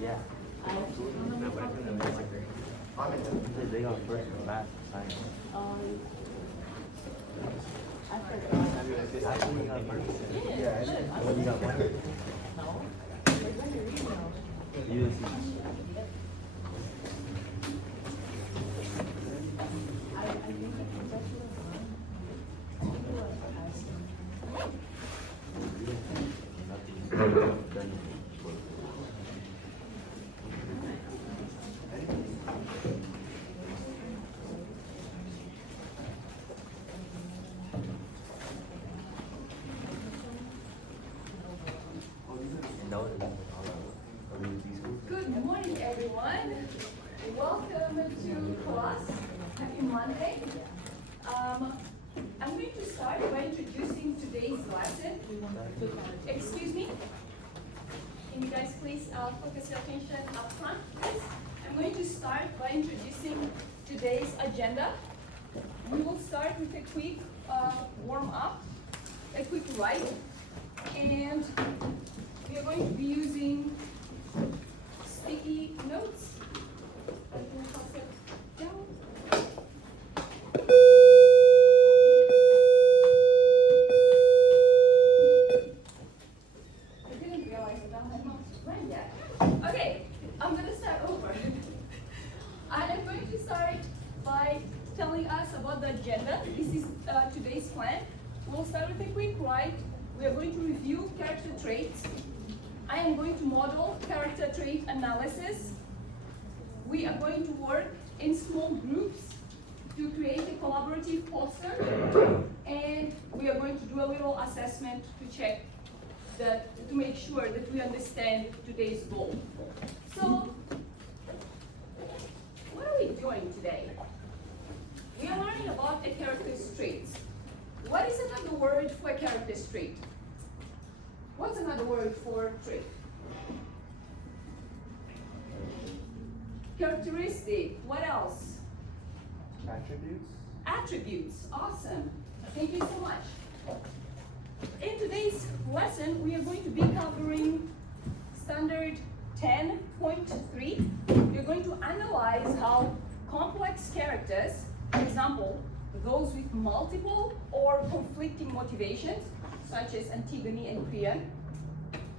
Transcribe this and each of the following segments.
Yeah. They got first and last science. I forgot. Actually, you got first. Yeah. Well, you got one. USC. Good morning, everyone. Welcome to class. Happy Monday. I'm going to start by introducing today's lesson. Excuse me? Can you guys please focus your attention up front, please? I'm going to start by introducing today's agenda. We will start with a quick warm-up, a quick write, and we are going to be using sticky notes. I can toss it down. I didn't realize that I had not read yet. Okay, I'm going to start over. I'm going to start by telling us about the agenda. This is today's plan. We'll start with a quick write. We are going to review character traits. I am going to model character trait analysis. We are going to work in small groups to create a collaborative poster. And we are going to do a little assessment to check to make sure that we understand today's goal. So, what are we doing today? We are learning about a character's traits. What is another word for a character's trait? What's another word for trait? Characteristic. What else? Attributes. Attributes. Awesome. Thank you so much. In today's lesson, we are going to be covering standard 10.3. We're going to analyze how complex characters, for example, those with multiple or conflicting motivations, such as Antigone and Creon,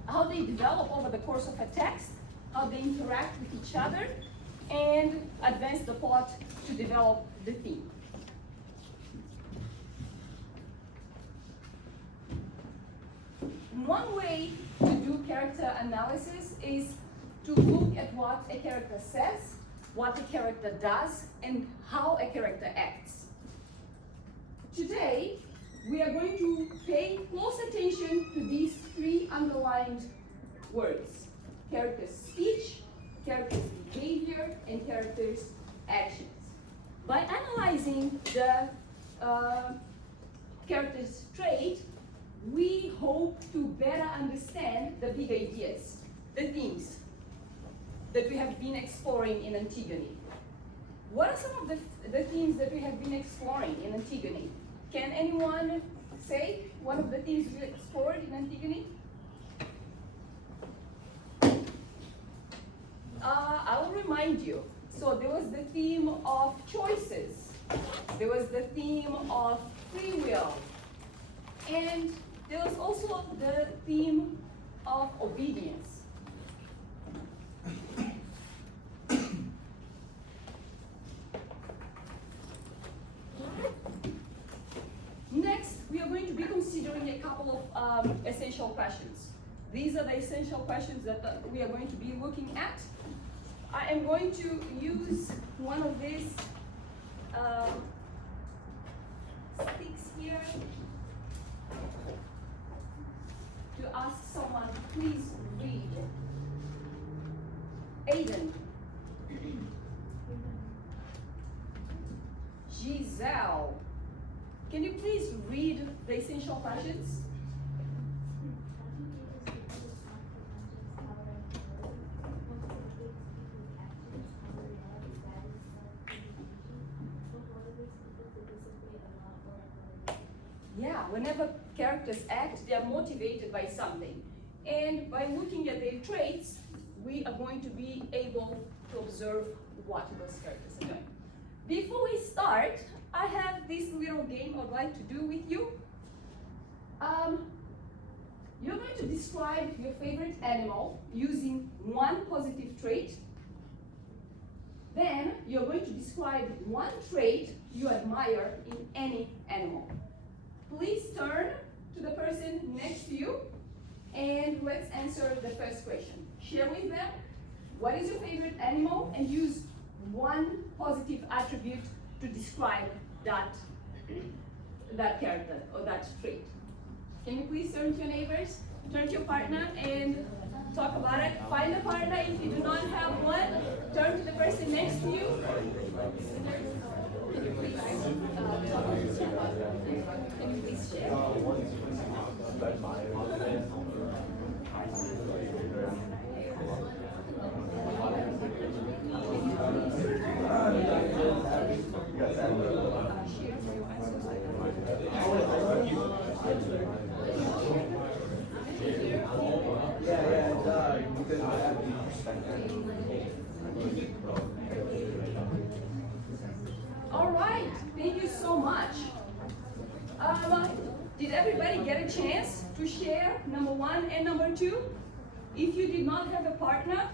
how they develop over the course of a text, how they interact with each other, and advance the plot to develop the theme. One way to do character analysis is to look at what a character says, what a character does, and how a character acts. Today, we are going to pay close attention to these three underlined words: character's speech, character's behavior, and character's actions. By analyzing the character's trait, we hope to better understand the big ideas, the themes that we have been exploring in Antigone. What are some of the themes that we have been exploring in Antigone? Can anyone say one of the themes we explored in Antigone? I will remind you. So there was the theme of choices. There was the theme of free will. And there was also the theme of obedience. Next, we are going to be considering a couple of essential questions. These are the essential questions that we are going to be looking at. I am going to use one of these sticks here to ask someone, please read. Aiden. Giselle. Can you please read the essential questions? Yeah, whenever characters act, they are motivated by something. And by looking at their traits, we are going to be able to observe what those characters are doing. Before we start, I have this little game I'd like to do with you. You're going to describe your favorite animal using one positive trait. Then you're going to describe one trait you admire in any animal. Please turn to the person next to you and let's answer the first question. Share with them what is your favorite animal and use one positive attribute to describe that character or that trait. Can you please turn to your neighbors, turn to your partner and talk about it. Find a partner. If you do not have one, turn to the person next to you. Can you please talk about it? Can you please share? All right, thank you so much. Did everybody get a chance to share number one and number two? If you did not have a partner,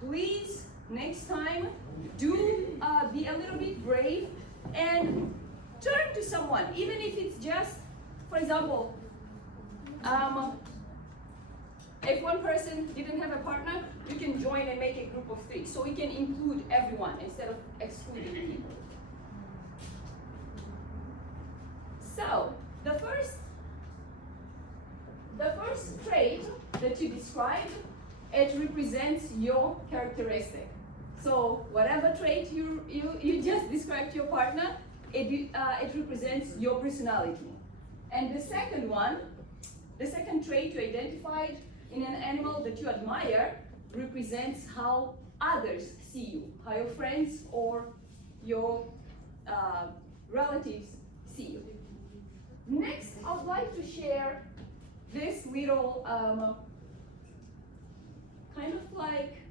please next time do be a little bit brave and turn to someone, even if it's just, for example, if one person didn't have a partner, you can join and make a group of three. So we can include everyone instead of excluding people. So the first trait that you described, it represents your characteristic. So whatever trait you just described to your partner, it represents your personality. And the second one, the second trait you identified in an animal that you admire represents how others see you, how your friends or your relatives see you. Next, I would like to share this little kind of like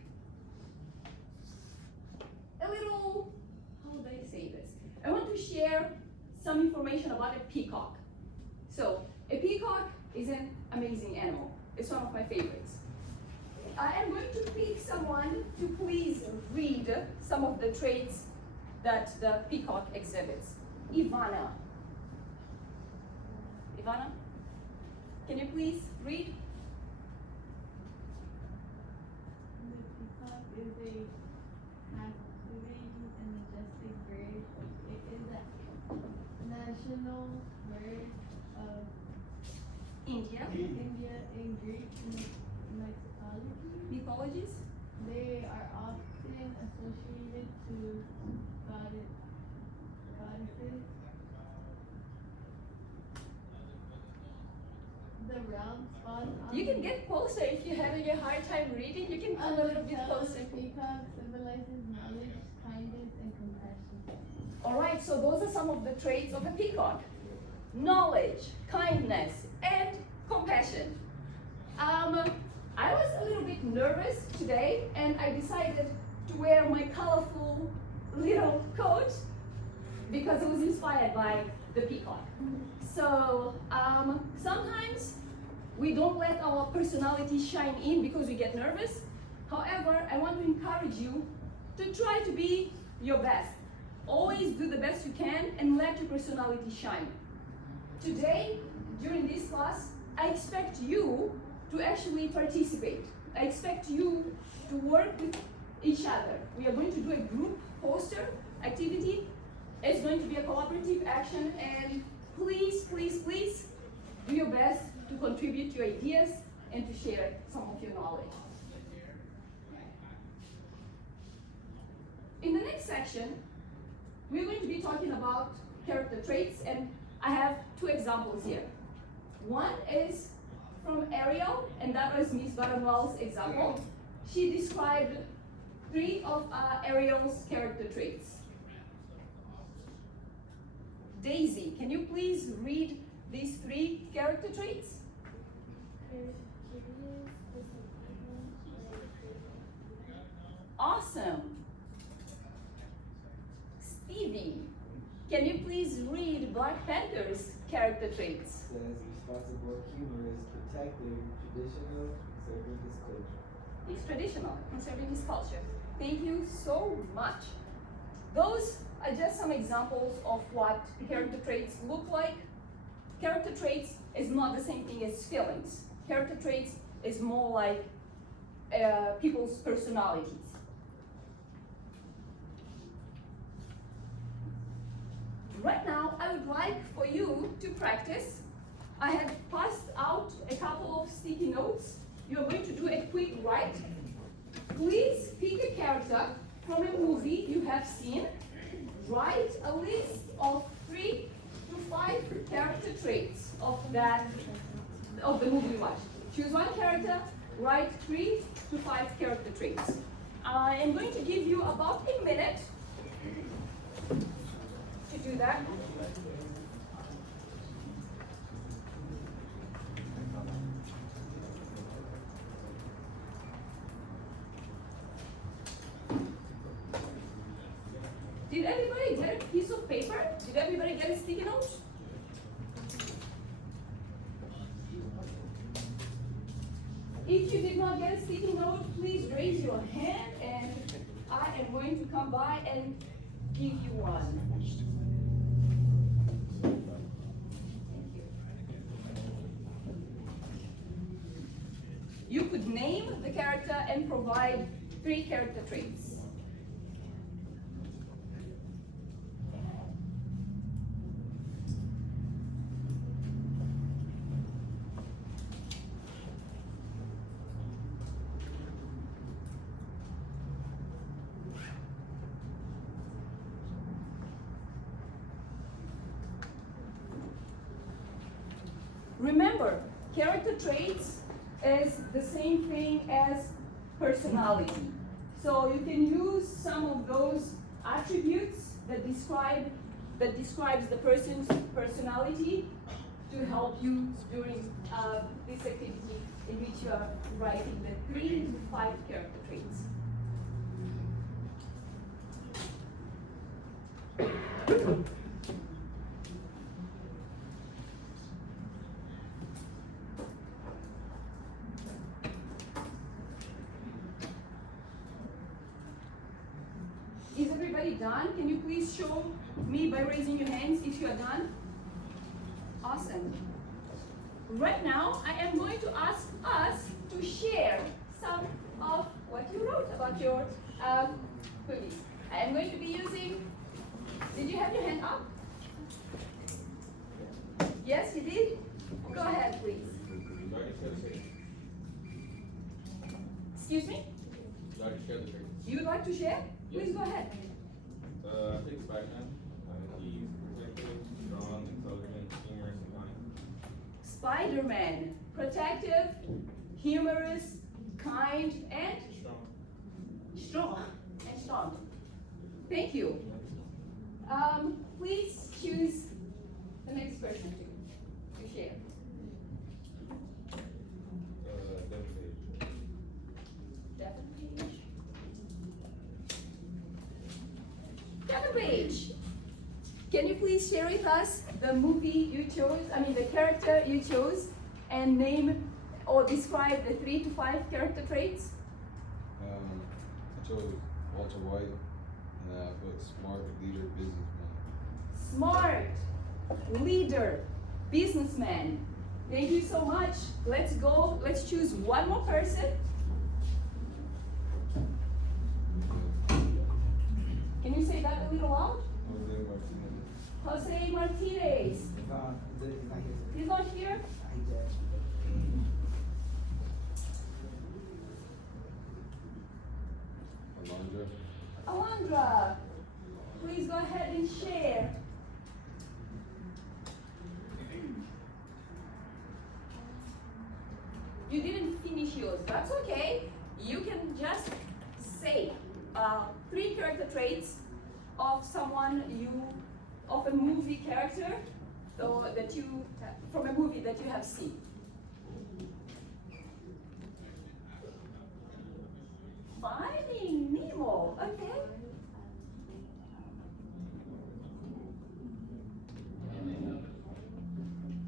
a little, how would I say this? I want to share some information about a peacock. So, a peacock is an amazing animal. It's one of my favorites. I am going to pick someone to please read some of the traits that the peacock exhibits. Ivana. Ivana, can you please read? The peacock is a captivating and majestic bird. It is a national bird of India. India in Greek Mythologies. They are often associated to goddesses. The round spot on You can get closer if you're having a hard time reading. You can come a little bit closer. The peacock symbolizes knowledge, kindness, and compassion. All right, so those are some of the traits of a peacock. Knowledge, kindness, and compassion. I was a little bit nervous today, and I decided to wear my colorful little coat because it was inspired by the peacock. So sometimes we don't let our personality shine in because we get nervous. However, I want to encourage you to try to be your best. Always do the best you can and let your personality shine. Today, during this class, I expect you to actually participate. I expect you to work with each other. We are going to do a group poster activity. It's going to be a collaborative action, and please, please, please do your best to contribute your ideas and to share some of your knowledge. In the next section, we're going to be talking about character traits, and I have two examples here. One is from Ariel, and that was Miss Baranwal's example. She described 3 of Ariel's character traits. Daisy, can you please read these 3 character traits? Awesome. Stevie, can you please read Black Panther's character traits? Says responsible, humorous, protective, traditional, conserving his culture. He's traditional, conserving his culture. Thank you so much. Those are just some examples of what character traits look like. Character traits is not the same thing as feelings. Character traits is more like people's personalities. Right now, I would like for you to practice. I have passed out a couple of sticky notes. You're going to do a quick write. Please pick a character from a movie you have seen. Write a list of 3 to 5 character traits of the movie you watched. Choose one character, write 3 to 5 character traits. I am going to give you about a minute to do that. Did everybody get a piece of paper? Did everybody get a sticky note? If you did not get a sticky note, please raise your hand and I am going to come by and give you one. Thank you. You could name the character and provide 3 character traits. Remember, character traits is the same thing as personality. So you can use some of those attributes that describes the person's personality to help you during this activity in which you are writing the 3 to 5 character traits. Is everybody done? Can you please show me by raising your hands if you are done? Awesome. Right now, I am going to ask us to share some of what you wrote about your movies. I am going to be using, did you have your hand up? Yes, you did? Go ahead, please. Excuse me? You would like to share? Please go ahead. I think Spider-Man. He's protective, strong, intelligent, humorous, and kind. Spider-Man, protective, humorous, kind, and Strong. strong. Thank you. Please choose the next person to share. Devin Page. Devin Page, can you please share with us the movie you chose, the character you chose, and name or describe the 3 to 5 character traits? I chose Walter White, and I put smart, leader, businessman. Smart, leader, businessman. Thank you so much. Let's go. Let's choose one more person. Can you say that a little loud? Jose Martinez. Jose Martinez. He's not here. He's not here? He dead. Alondra. Alondra, please go ahead and share. You didn't finish yours. That's okay. You can just say 3 character traits of of a movie character, from a movie that you have seen. Finding Nemo. Okay.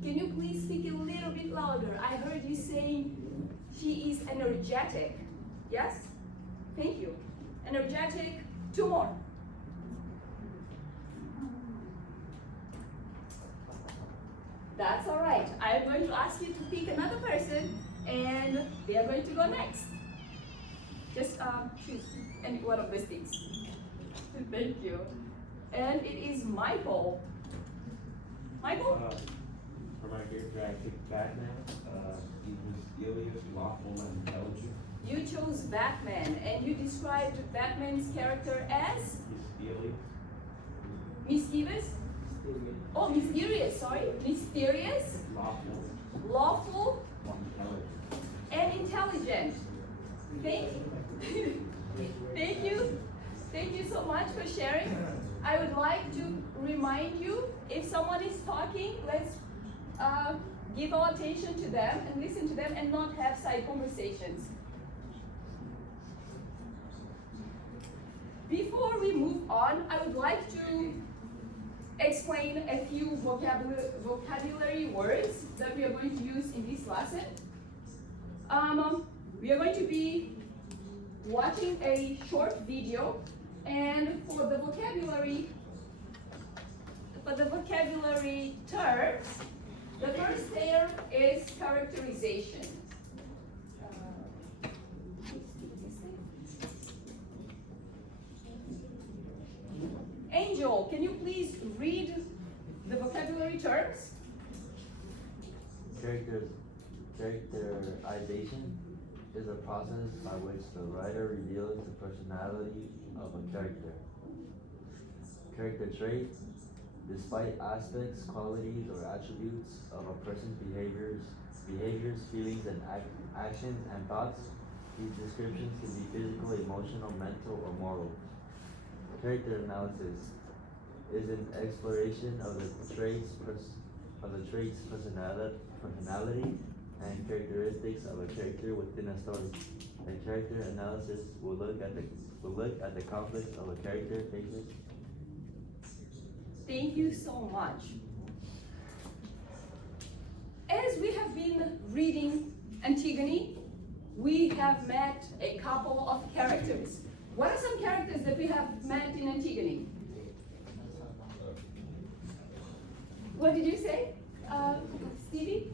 Can you please speak a little bit louder? I heard you saying she is energetic. Yes? Thank you. Energetic. 2 more. That's all right. I'm going to ask you to pick another person and they are going to go next. Just choose any one of these things. Thank you. And it is Michael. Michael? For my character, I picked Batman. He was mysterious, lawful, and intelligent. You chose Batman and you described Batman's character as Mysterious. mischievous. Oh, mysterious, sorry. Mysterious, Lawful. lawful, Intelligent. and intelligent. Thank you. Thank you so much for sharing. I would like to remind you, if someone is talking, let's give our attention to them and listen to them and not have side conversations. Before we move on, I would like to explain a few vocabulary words that we are going to use in this lesson. We are going to be watching a short video, and for the vocabulary terms, the first term is characterization. Angel, can you please read the vocabulary terms? Characterization is a process by which the writer reveals the personality of a character. Character trait, despite aspects, qualities, or attributes of a person's behaviors, feelings, and actions and thoughts. These descriptions can be physical, emotional, mental, or moral. Character analysis is an exploration of the traits personality and characteristics of a character within a story. A character analysis will look at the conflicts of a character faces. Thank you so much. As we have been reading Antigone, we have met a couple of characters. What are some characters that we have met in Antigone? What did you say, Stevie?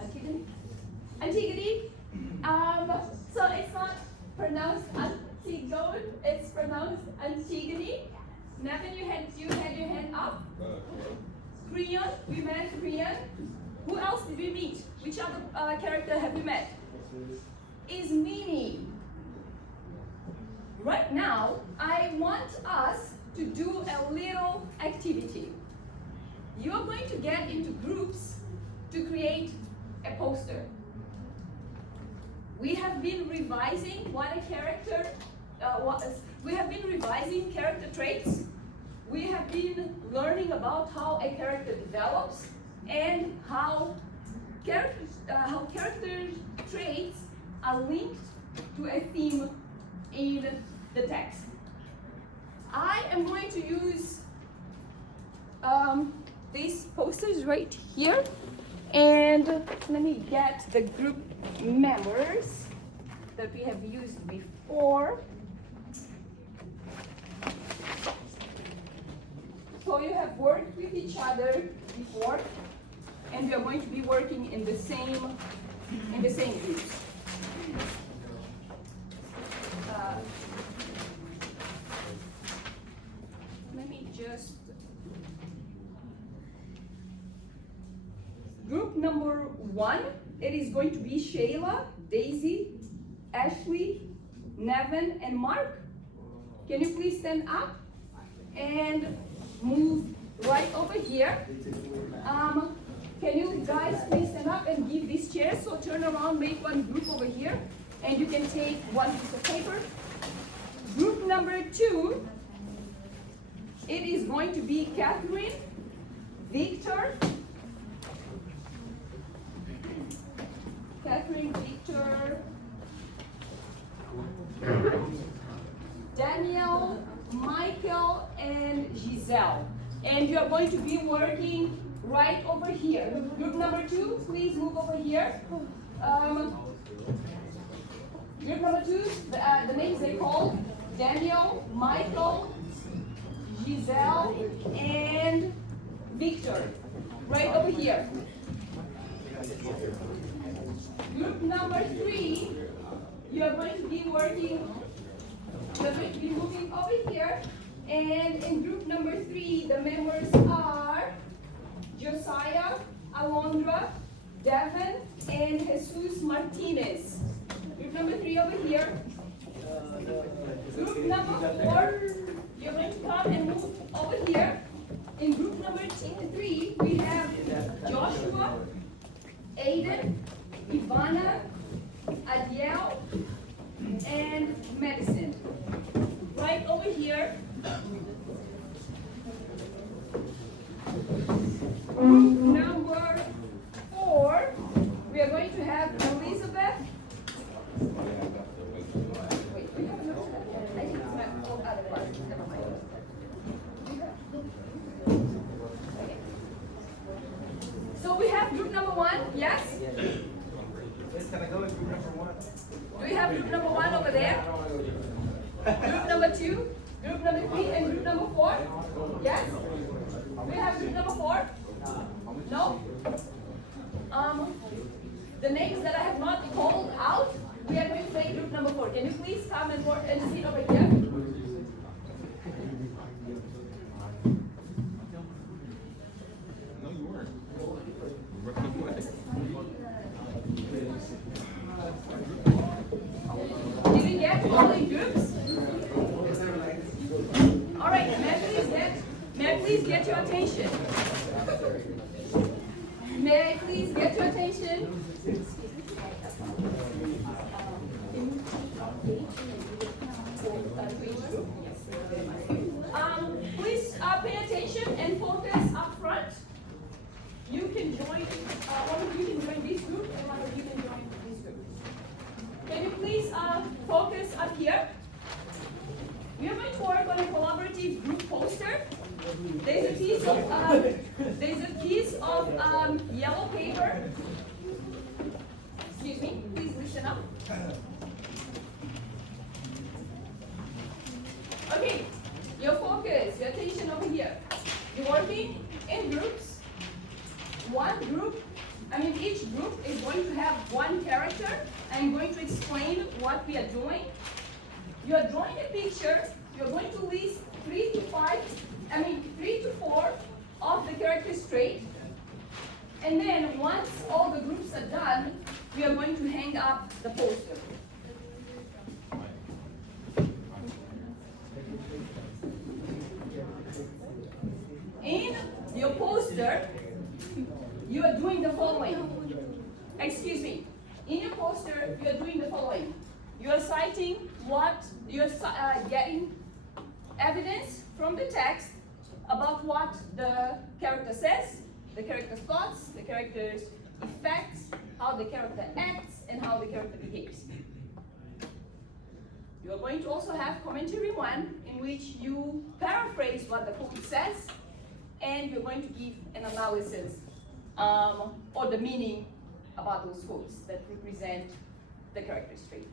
Antigone? Antigone? So it's not pronounced Antigone, it's pronounced Antigone. Nevin, you had your hand up. Creon, we met Creon. Who else did we meet? Which other character have we met? Ismene. Right now, I want us to do a little activity. You are going to get into groups to create a poster. We have been revising character traits. We have been learning about how a character develops and how character traits are linked to a theme in the text. I am going to use these posters right here, and let me get the group members that we have used before. So you have worked with each other before, and we are going to be working in the same groups. Let me just. Group number 1, it is going to be Shayla, Daisy, Ashley, Nevin, and Mark. Can you please stand up and move right over here? Can you guys please stand up and give these chairs? So turn around, make one group over here, and you can take one piece of paper. Group number 2, it is going to be Catherine, Victor, And you are going to be working right over here. Group number 2, please move over here. Group number 2, the names they call Daniel, Michael, Giselle, and Victor. Right over here. Group number 3, you are going to be moving over here. And in group number 3, the members are Josiah, Alondra, Devin, and Jesus Martinez. Group number 3 over here. Group number 4, you're going to come and move over here. In group number 3, we have Joshua, Aiden, Ivana, Adiel, and Madison. Right over here. Group number 4, we are going to have Elizabeth. Wait, we have another? I think it's my other class. Never mind. Okay. So we have group number 1, yes? Yes, can I go with group number 1? Do we have group number 1 over there? Group number 2, group number 3, and group number 4? Yes? Do we have group number 4? No? The names that I have not called out, we are going to play group number 4. Can you please come and sit over here? No, you weren't. Run away. Did we get all the groups? All right, may I please get your attention? May I please get your attention? Please pay attention and focus up front. You can join, one of you can join this group and one of you can join this group. Can you please focus up here? We are going to work on a collaborative group poster. There's a piece of yellow paper. Excuse me, please listen up. Okay, your focus, your attention over here. You're working in groups. Each group is going to have one character. I'm going to explain what we are doing. You are drawing a picture. You're going to list 3 to 4 of the characters trait. And then once all the groups are done, we are going to hang up the poster. In your poster, you are doing the following. Excuse me. In your poster, you are doing the following. You are citing you are getting evidence from the text about what the character says, the character's thoughts, the character's effects, how the character acts, and how the character behaves. You are going to also have commentary 1, in which you paraphrase what the quote says, and you're going to give an analysis or the meaning about those quotes that represent the character's trait.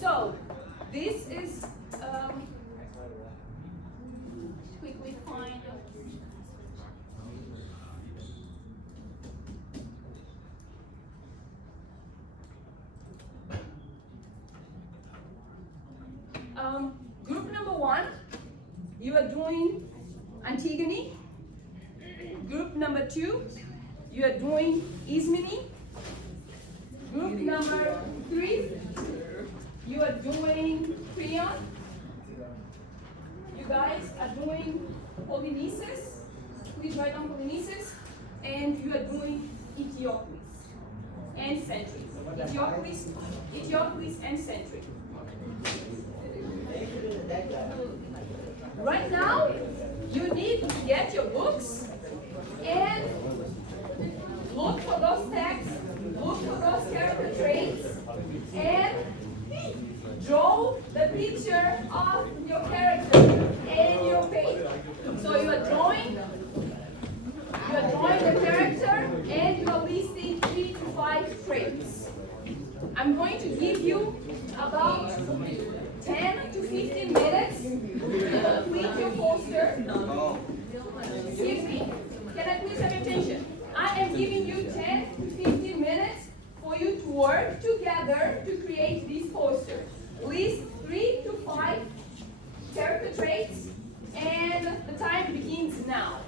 So, this is quickly find. Group number 1, you are doing Antigone. Group number 2, you are doing Ismene. Group number 3, you are doing Creon. You guys are doing Polynices. Please write down Polynices. And you are doing Eteocles and Centric. Eteocles and Centric. Right now, you need to get your books and look for those tags, look for those character traits, and draw the picture of your character and your page. So you are drawing the character and you are listing 3 to 5 traits. I'm going to give you about 10 to 15 minutes to complete your poster. Excuse me, can I please have your attention? I am giving you 10 to 15 minutes for you to work together to create this poster. List 3 to 5 character traits, and the time begins now.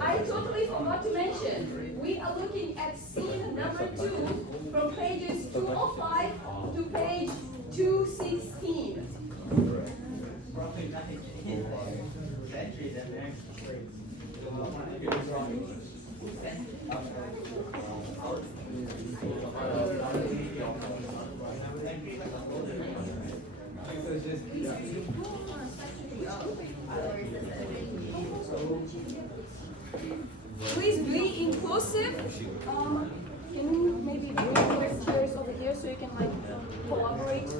I totally forgot to mention, we are looking at scene number 2 from pages 205 to page 216. Please be inclusive. Can you maybe bring your chairs over here so you can collaborate? The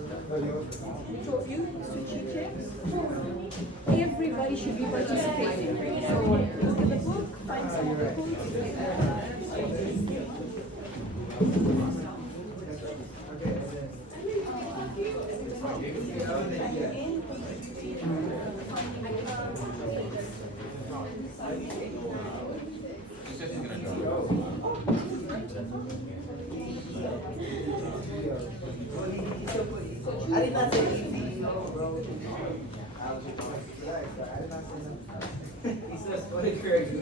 two of you, switch your chairs. Everybody should be participating. So look at the book, find some of the I did not say easy, bro. I did not say nothing. He says, what is correct?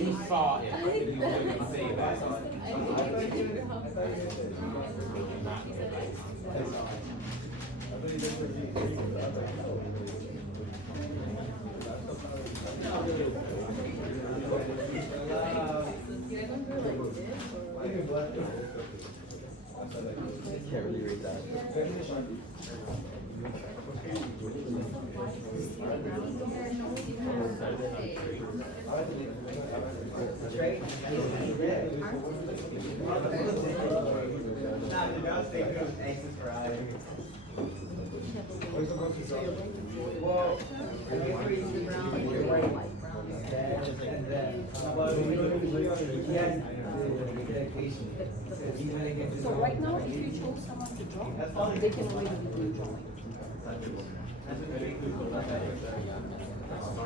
You saw it, you wouldn't say that. Can't really read that. Well, So right now, if you chose someone to draw, they can already do drawing. I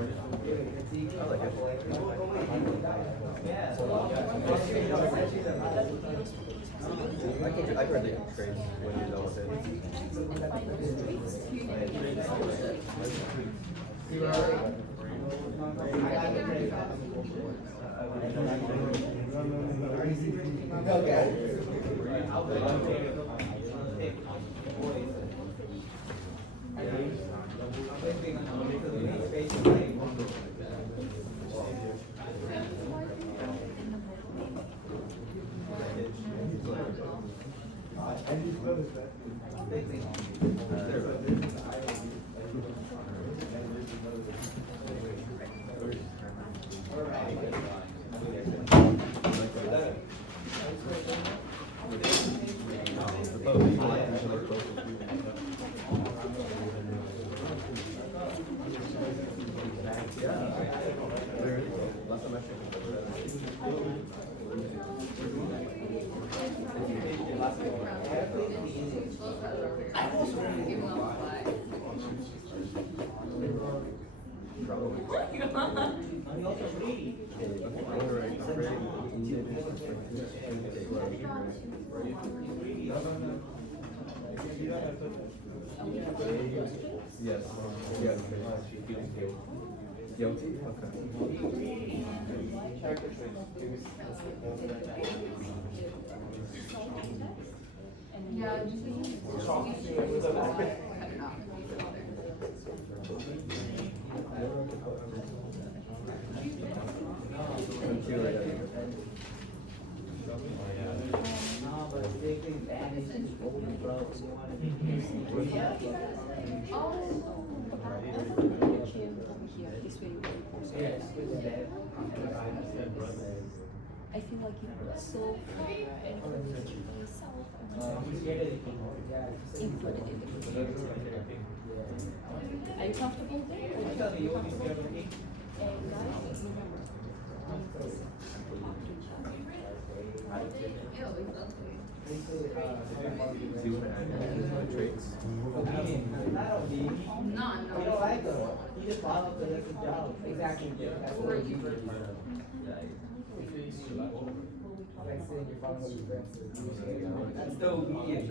can read the trades when you're done with it. Yes. Yes. Guilty? Okay. No, but they can manage old drugs. Yes, with that. I feel like you're so far and yourself included in the community. Are you comfortable there? Are you comfortable there? And guys, remember, Do you want to add any traits? Not only, you don't like them, you just follow up the different job. Exactly. That's what you like saying you're following your friends. That's still weird.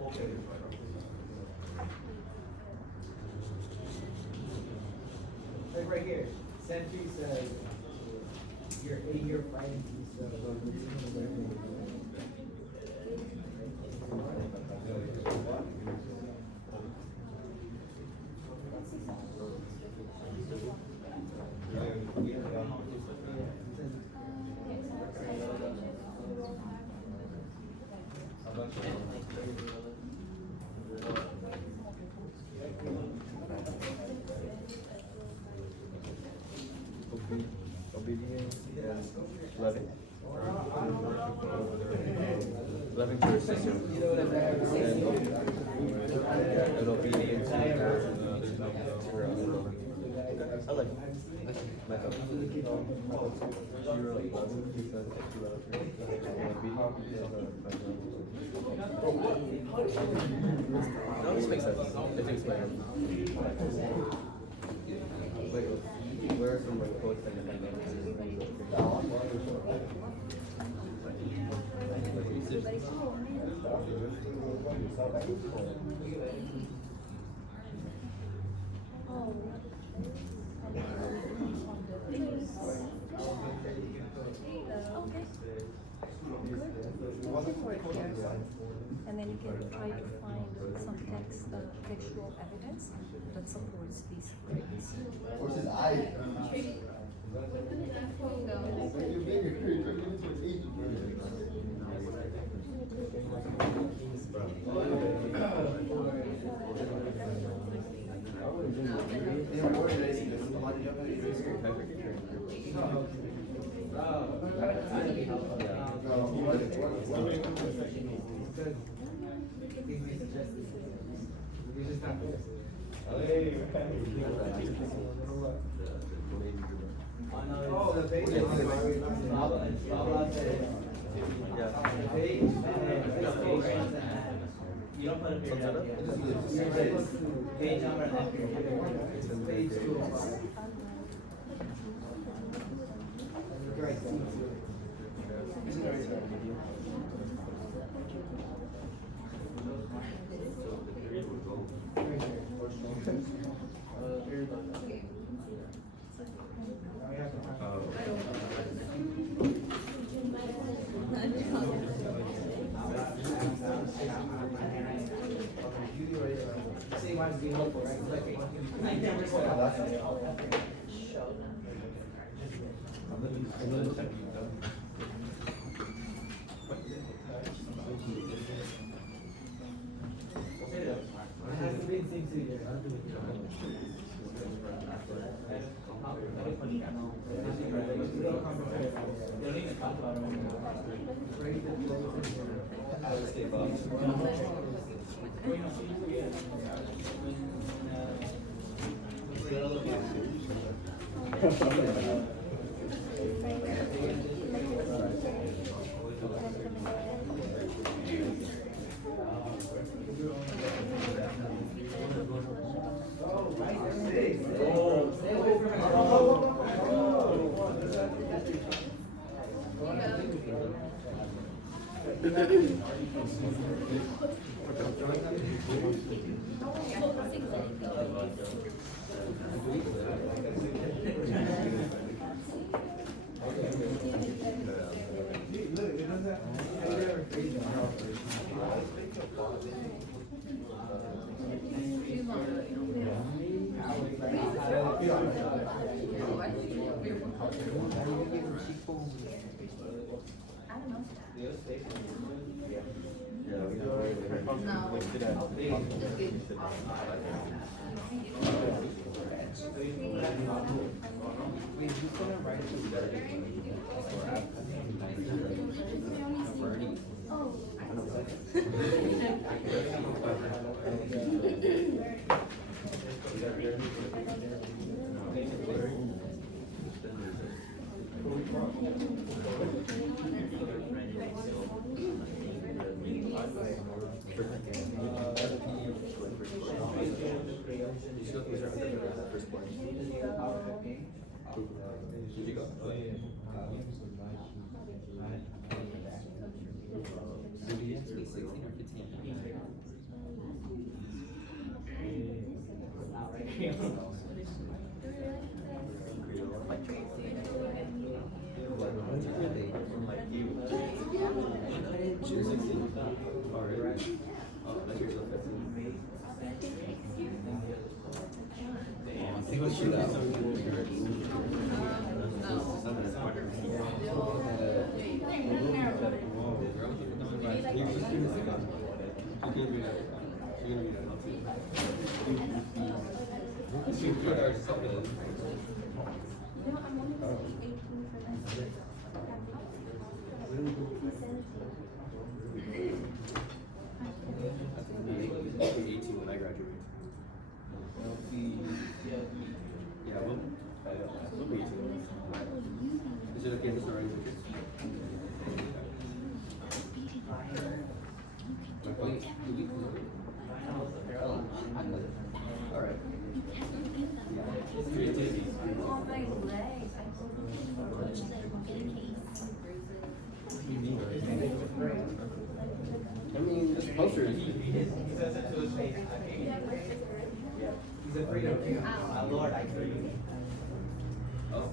Okay. Like right here, Sentry says you're 8 year fighting piece of Obedience and loving. Loving to your sister. And obedience to her brother. I like like a she wrote loving because she loves her. No, this makes sense. It makes sense. Wait, where are some like quotes that And then you can try to find some textual evidence that supports these grades. Oh, the base. You don't put a period up yet. Page number and then period. Page 2. Same one is being helpful, right? It's like, I never saw that. It has to be in sync to your. No, I'm only gonna be 18 for this. I'll be 18 when I graduate. Yeah, we'll be 18. Is it okay if it's already? Alright. Oh, my legs. I mean, it's posters. He says it to his face, I hate it. Yeah. He's afraid of you. My Lord, I fear you. Oh.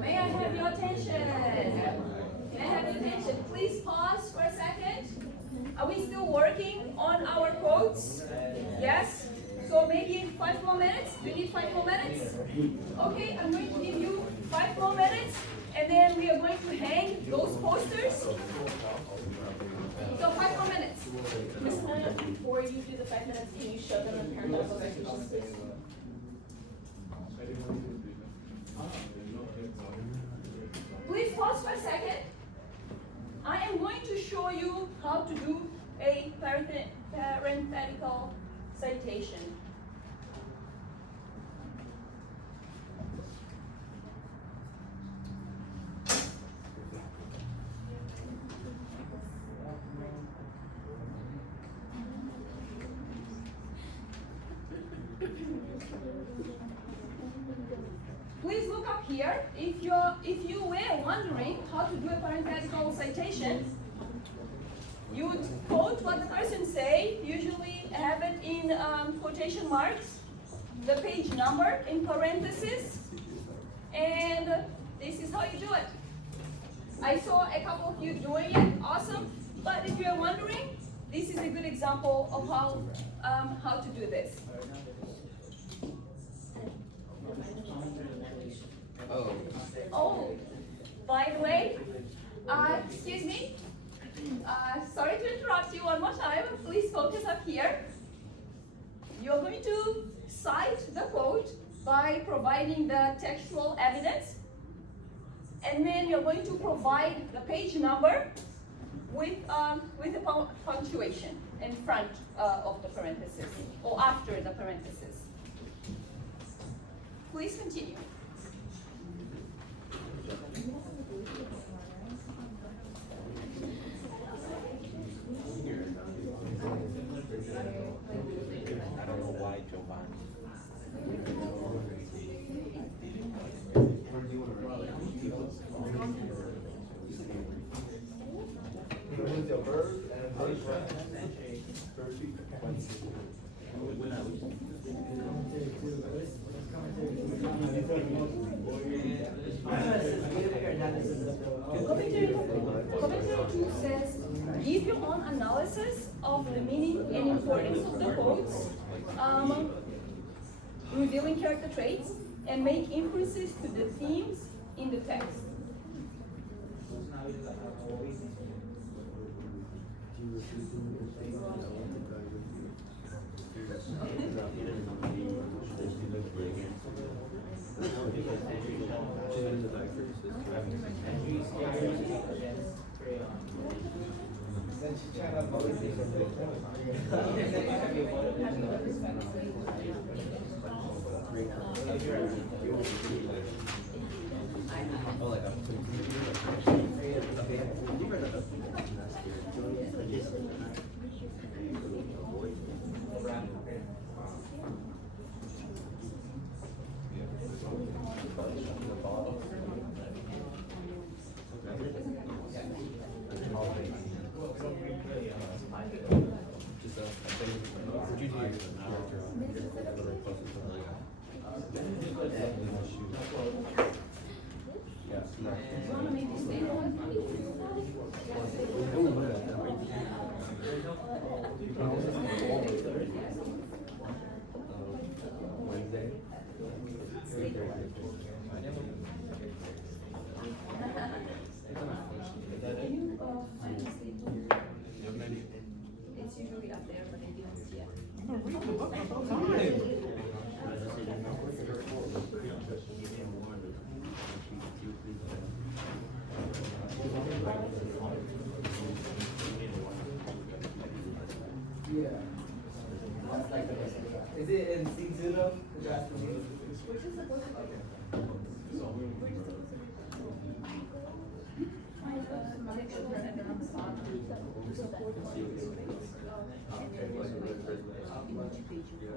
May I have your attention? May I have your attention? Please pause for a second. Are we still working on our quotes? Yes? So maybe 5 more minutes? Do you need 5 more minutes? Okay, I'm going to give you 5 more minutes, and then we are going to hang those posters. So 5 more minutes. Ms. Maya, before you do the 5 minutes, can you show them the parenthetical citations, please? Please pause for a second. I am going to show you how to do a parenthetical citation. Please look up here. If you were wondering how to do a parenthetical citation, you would quote what the person say, usually have it in quotation marks, the page number in parentheses, and this is how you do it. I saw a couple of you doing it, awesome, but if you're wondering, this is a good example of how to do this. Oh, by the way, excuse me, sorry to interrupt you one more time. Please focus up here. You're going to cite the quote by providing the textual evidence, and then you're going to provide the page number with the punctuation in front of the parentheses or after the parentheses. Please continue. I don't know why Giovanni. Remove the verb and voice Commentary 2 says, give your own analysis of the meaning and importance of the quotes, revealing character traits, and make inferences to the themes in the text. Since you try to avoid this, Yeah. That's like the best. Is it in C2 though? Is that the name? Which is supposed to be. Okay. Which is supposed to be. Make sure that they're on the bottom. To support the space. And then there's like each page you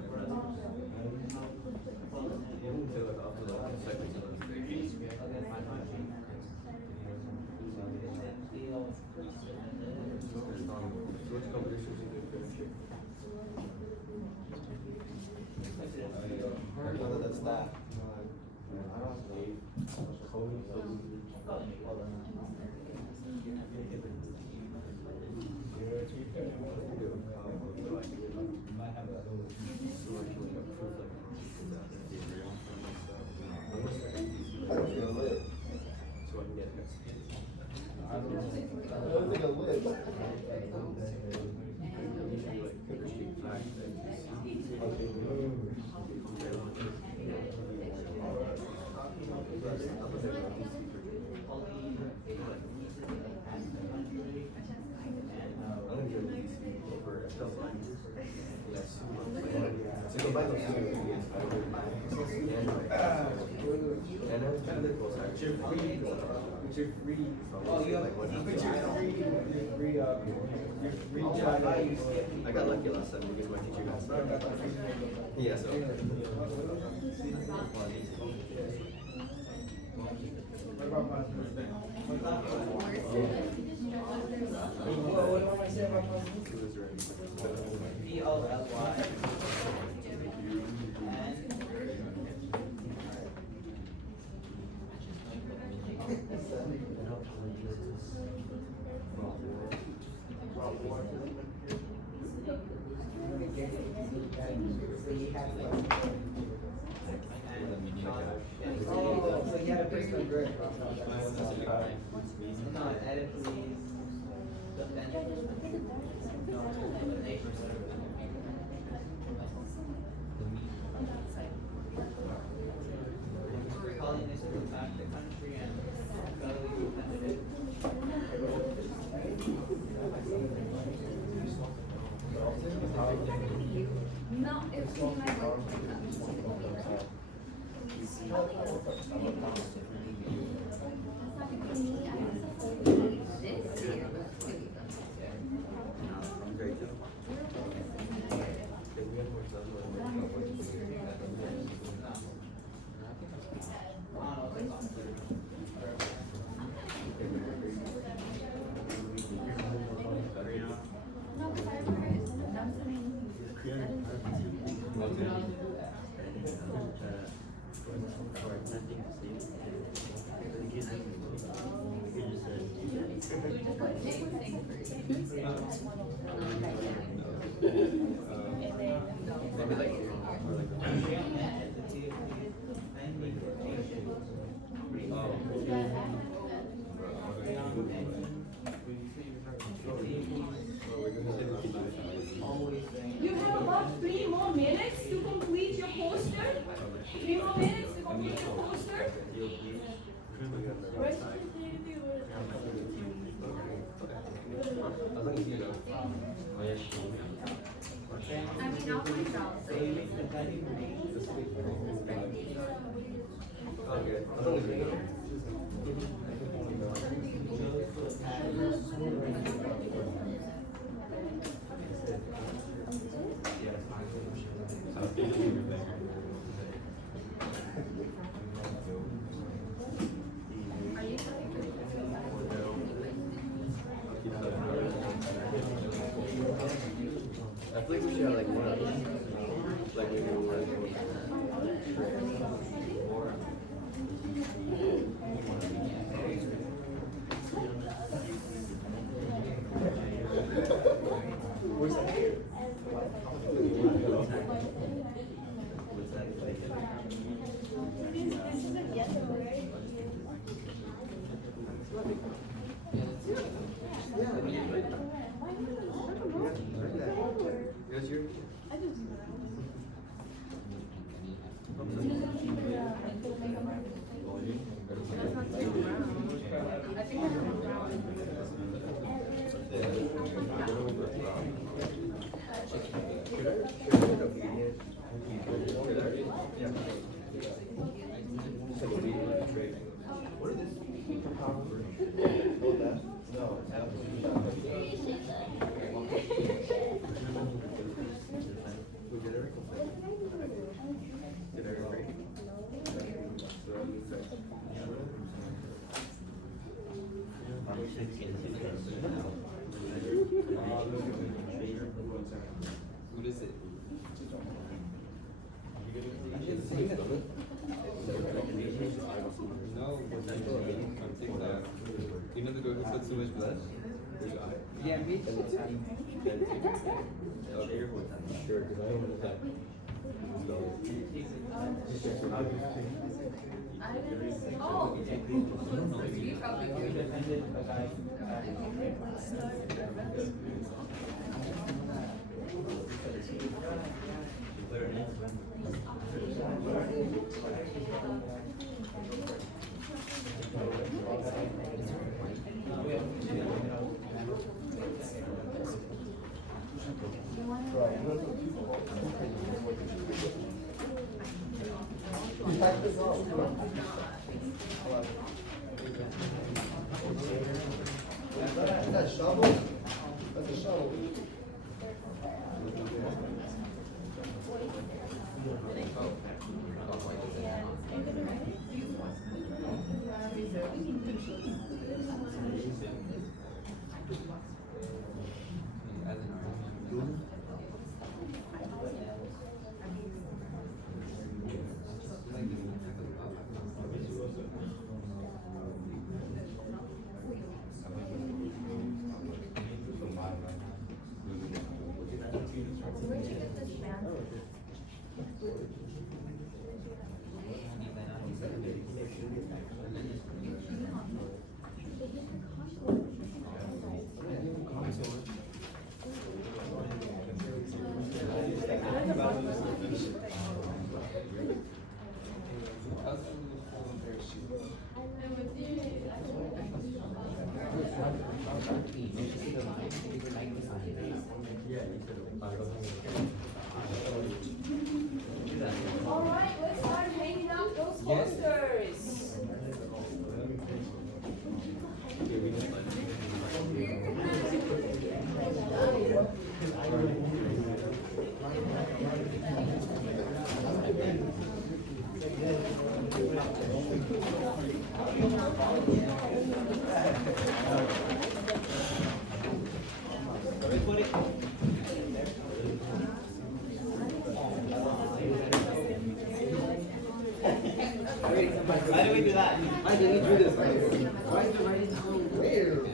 You're free. Oh, you have like I got lucky last time because my teacher got stuck. Yeah, so. What am I saying about P-O-L-Y. Oh, so you had a personal grade. No, edit please. Calling this to attack the country and felony candidate. No, it's in my work. You have about 3 more minutes to complete your poster. 3 more minutes to complete your poster. I mean, I'll find out. I feel like we should have like one of those. Like maybe we'll Here's your. What is it? No, on TikTok. You know the girl who puts too much blush? Yeah, me too. Okay. Sure, because I don't want to Oh. Is that a shovel? That's a shovel. All right, let's start hanging up those posters. Why do we do that? Why did we do this? Why is the writing so weird?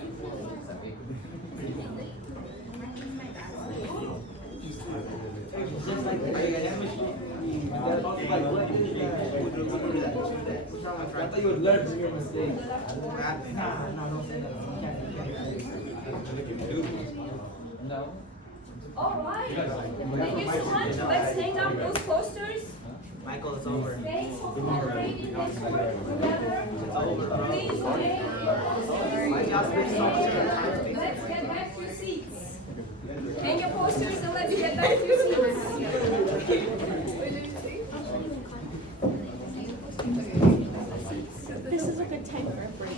Just like the I thought you would learn from your mistakes. Nah, no, don't say that. No. All right. Thank you so much. Let's hang up those posters. Michael, it's over. Thanks for collaborating. Let's work together. Please hang My job's been so Let's get back to your seats. Hang your posters and let's get back to your seats. This is a good time for a break.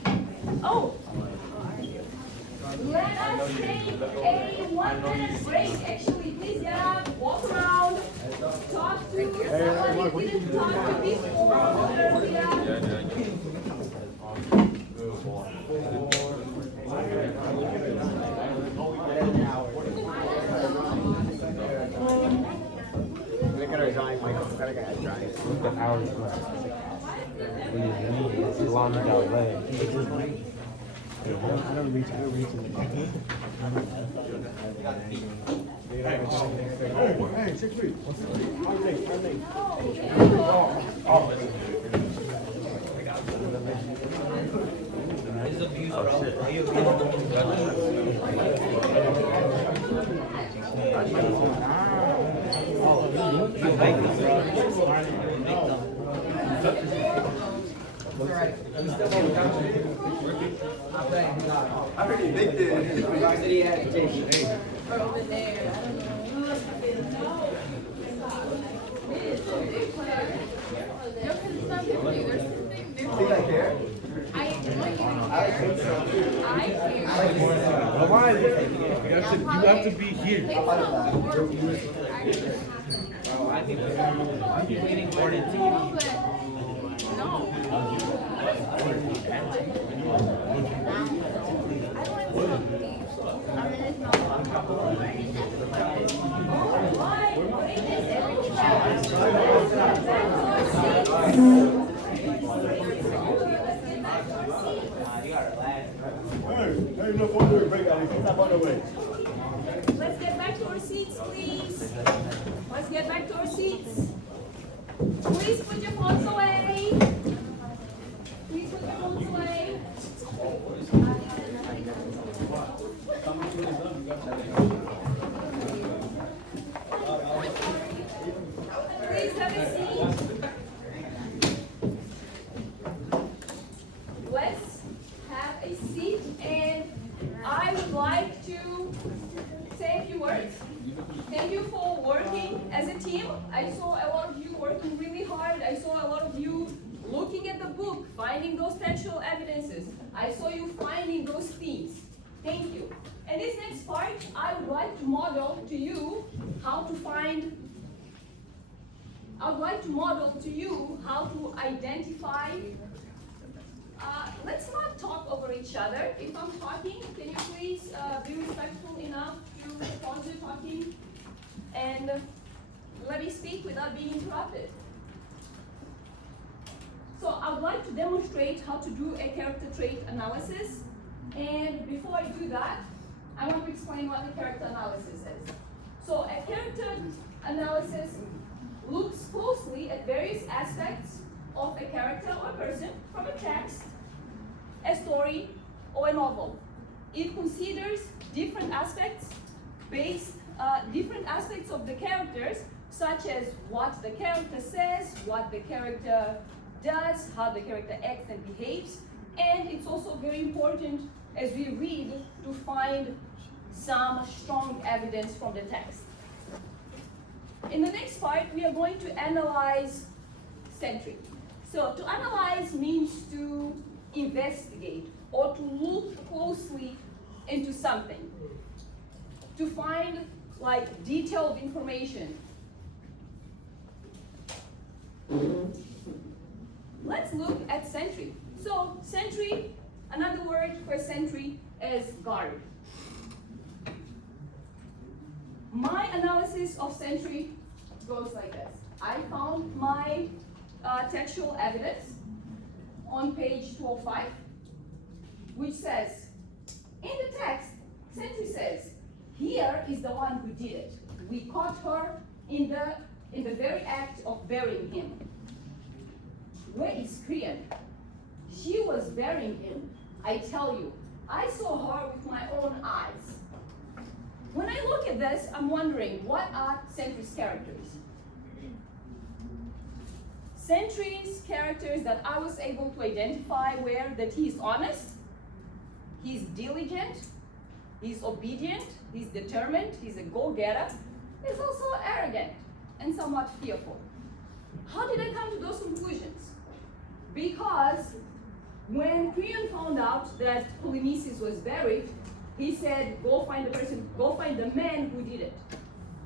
Oh! Let us take a 1-minute break. Actually, please get up, walk around, talk to somebody you didn't talk to before earlier. The hours left. It's a long delay. I don't reach Hey, 6 feet. I already evicted. City agitation. Or over there, I don't know. No, 'cause it's not different. There's something different. Think I care? I want you to care. I think so too. I care. Why? You have to be here. It's not more. Oh, I think you're getting more than TV. No, but no. Hey, no phone doing break out. He's not on the way. Let's get back to our seats, please. Let's get back to our seats. Please put your phones away. Please put your phones away. Please have a seat. Let's have a seat, and I would like to say a few words. Thank you for working as a team. I saw a lot of you working really hard. I saw a lot of you looking at the book, finding those textual evidences. I saw you finding those themes. Thank you. And this next part, I would like to model to you how to find, I would like to model to you how to identify. Let's not talk over each other. If I'm talking, can you please be respectful enough to pause your talking and let me speak without being interrupted. So I would like to demonstrate how to do a character trait analysis. And before I do that, I want to explain what a character analysis is. So a character analysis looks closely at various aspects of a character or person from a text, a story, or a novel. It considers different aspects different aspects of the characters, such as what the character says, what the character does, how the character acts and behaves. And it's also very important as we read to find some strong evidence from the text. In the next part, we are going to analyze Sentry. So to analyze means to investigate or to look closely into something, to find like detailed information. Let's look at Sentry. So Sentry, another word for Sentry is guard. My analysis of Sentry goes like this. I found my textual evidence on page 205, which says, in the text, Sentry says, here is the one who did it. We caught her in the very act of burying him. Where is Krian? She was burying him. I tell you, I saw her with my own eyes. When I look at this, I'm wondering, what are Sentry's characters? Sentry's characters that I was able to identify were that he's honest, he's diligent, he's obedient, he's determined, he's a go-getter, he's also arrogant and somewhat fearful. How did I come to those conclusions? Because when Krian found out that Polynices was buried, he said, go find the person, go find the man who did it.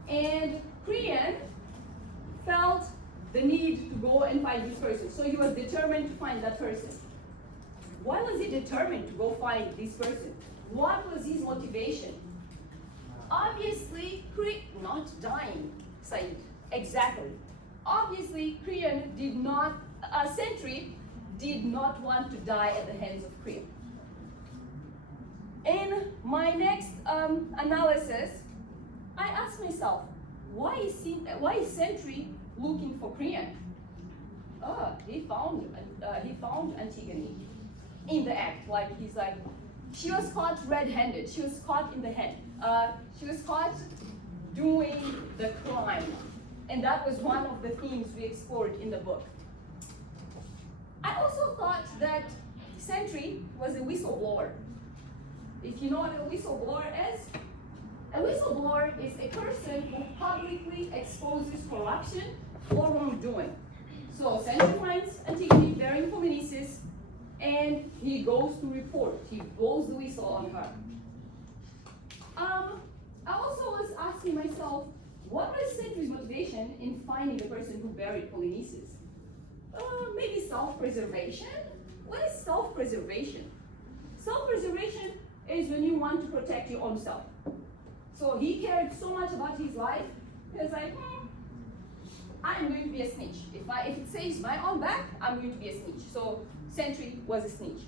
And Krian felt the need to go and find this person. So he was determined to find that person. Why was he determined to go find this person? What was his motivation? Obviously, not dying, Said. Exactly. Obviously, Krian did not, Sentry did not want to die at the hands of Krian. In my next analysis, I asked myself, why is Sentry looking for Krian? He found Antigone in the act. Like he's like, she was caught red-handed. She was caught in the head. She was caught doing the crime, and that was one of the themes we explored in the book. I also thought that Sentry was a whistleblower. If you know what a whistleblower is, a whistleblower is a person who publicly exposes corruption or wrongdoing. So Century finds Antigone bearing Polynices, and he goes to report. He blows the whistle on her. I also was asking myself, what was Century's motivation in finding the person who buried Polynices? Maybe self-preservation? What is self-preservation? Self-preservation is when you want to protect your own self. So he cared so much about his life, he was like, I'm going to be a snitch. If it saves my own back, I'm going to be a snitch. So Century was a snitch.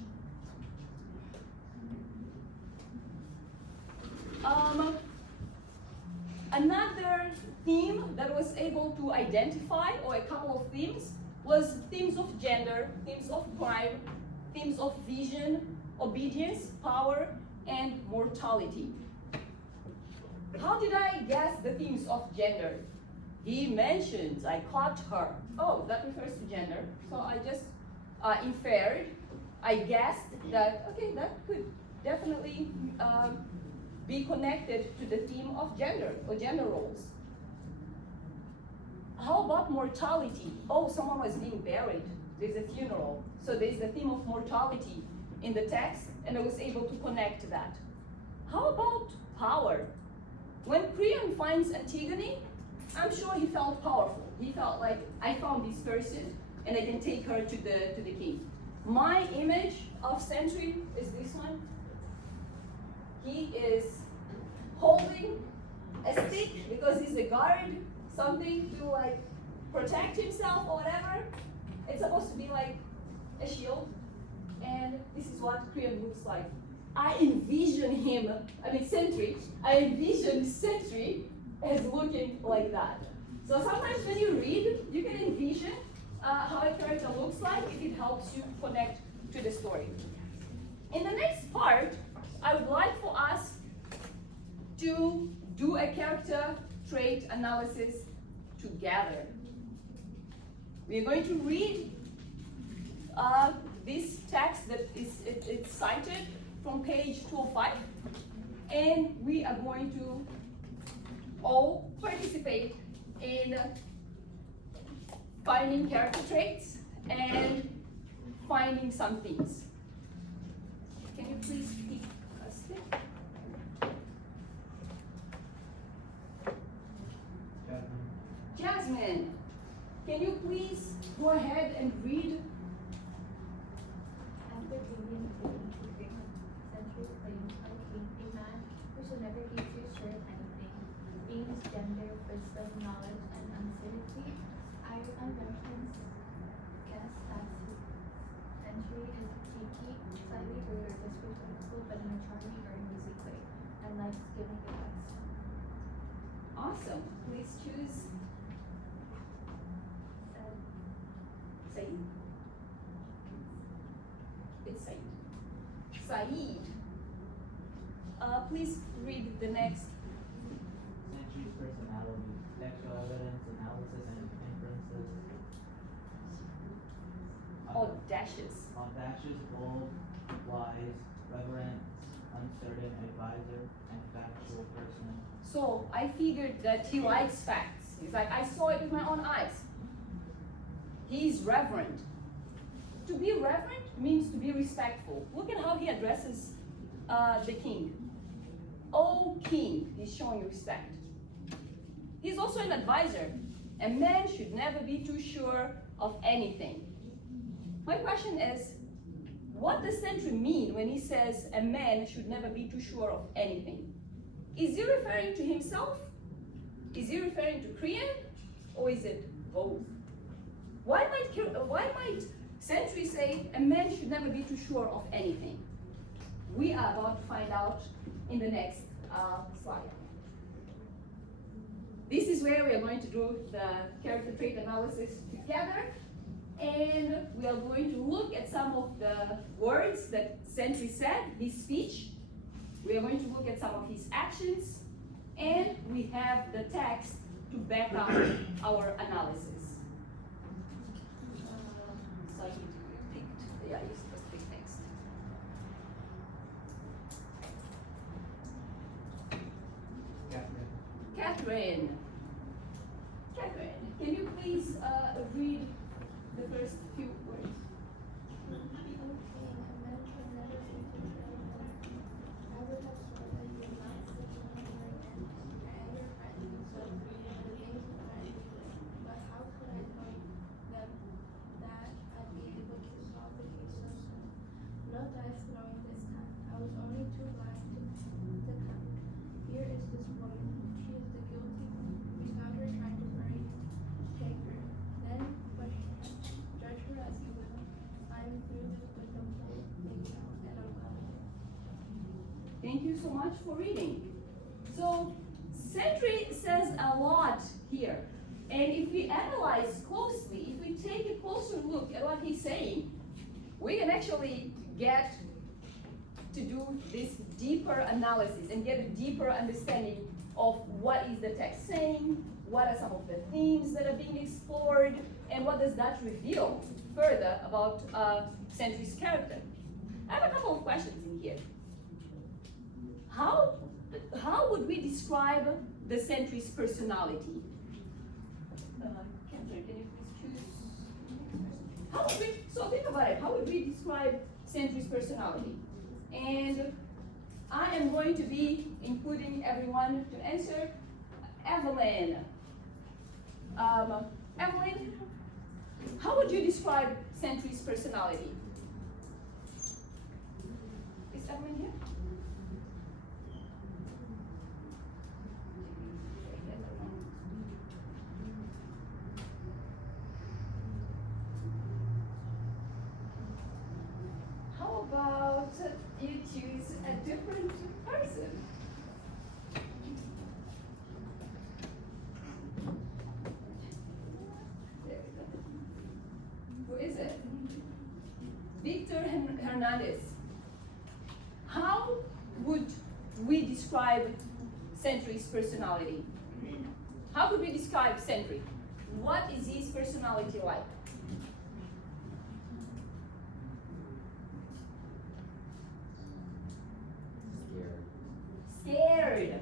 Another theme that was able to identify, or a couple of themes, was themes of gender, themes of crime, themes of vision, obedience, power, and mortality. How did I guess the themes of gender? He mentions, I caught her. Oh, that refers to gender. So I just inferred, I guessed that, okay, that could definitely be connected to the theme of gender or gender roles. How about mortality? Oh, someone was being buried. There's a funeral. So there's the theme of mortality in the text, and I was able to connect to that. How about power? When Creon finds Antigone, I'm sure he felt powerful. He felt like, I found this person, and I can take her to the king. My image of Century is this one. He is holding a stick because he's a guard, something to like protect himself or whatever. It's supposed to be like a shield. And this is what Creon looks like. I envision him, Century, I envision Century as looking like that. So sometimes when you read, you can envision how a character looks like if it helps you connect to the story. In the next part, I would like for us to do a character trait analysis together. We are going to read this text that it's cited from page 205, and we are going to all participate in finding character traits and finding some themes. Can you please pick a stick? Jasmine, can you please go ahead and read? After reading Century claims of a man who should never be too sure of anything, themes, gender, wisdom, knowledge, and uncertainty, I reference guess that Century is cheeky, slightly rude or disrespectful, but in a charming or amusing way, and likes giving advice. Awesome. Please choose Said. It's Said. Saeed. Please read the next. Century's personality, textual evidence, analysis, and inferences. Audacious. Audacious, bold, wise, reverent, uncertain, advisor, and factual person. So I figured that he likes facts. He's like, I saw it with my own eyes. He's reverent. To be reverent means to be respectful. Look at how he addresses the king. Oh, king, he's showing respect. He's also an advisor. A man should never be too sure of anything. My question is, what does Century mean when he says a man should never be too sure of anything? Is he referring to himself? Is he referring to Creon? Or is it both? Why might Century say a man should never be too sure of anything? We are about to find out in the next slide. This is where we are going to do the character trait analysis together, and we are going to look at some of the words that Century said, his speech. We are going to look at some of his actions, and we have the text to back up our analysis. So you picked, yeah, you're supposed to pick next. Catherine. Catherine, can you please read the first few words? No dice throwing this time. I was only too blind to count. Here is this woman. She is the guilty one. We found her trying to bury him. Take her. Then question her. Judge her as you will. I am through this with the whole thing now, and I'm glad. Thank you so much for reading. So, Sentry says a lot here. And if we analyze closely, if we take a closer look at what he's saying, we can actually get to do this deeper analysis and get a deeper understanding of what is the text saying, what are some of the themes that are being explored, and what does that reveal further about Sentry's character. I have a couple of questions in here. How would we describe the Sentry's personality? Catherine, can you please choose? How would we, so think about it, how would we describe Sentry's personality? And I am going to be including everyone to answer. Evelyn. Evelyn, how would you describe Sentry's personality? Is Evelyn here? How about you choose a different person? There we go. Who is it? Victor Hernandez. How would we describe Sentry's personality? How would we describe Sentry? What is his personality like? Scared.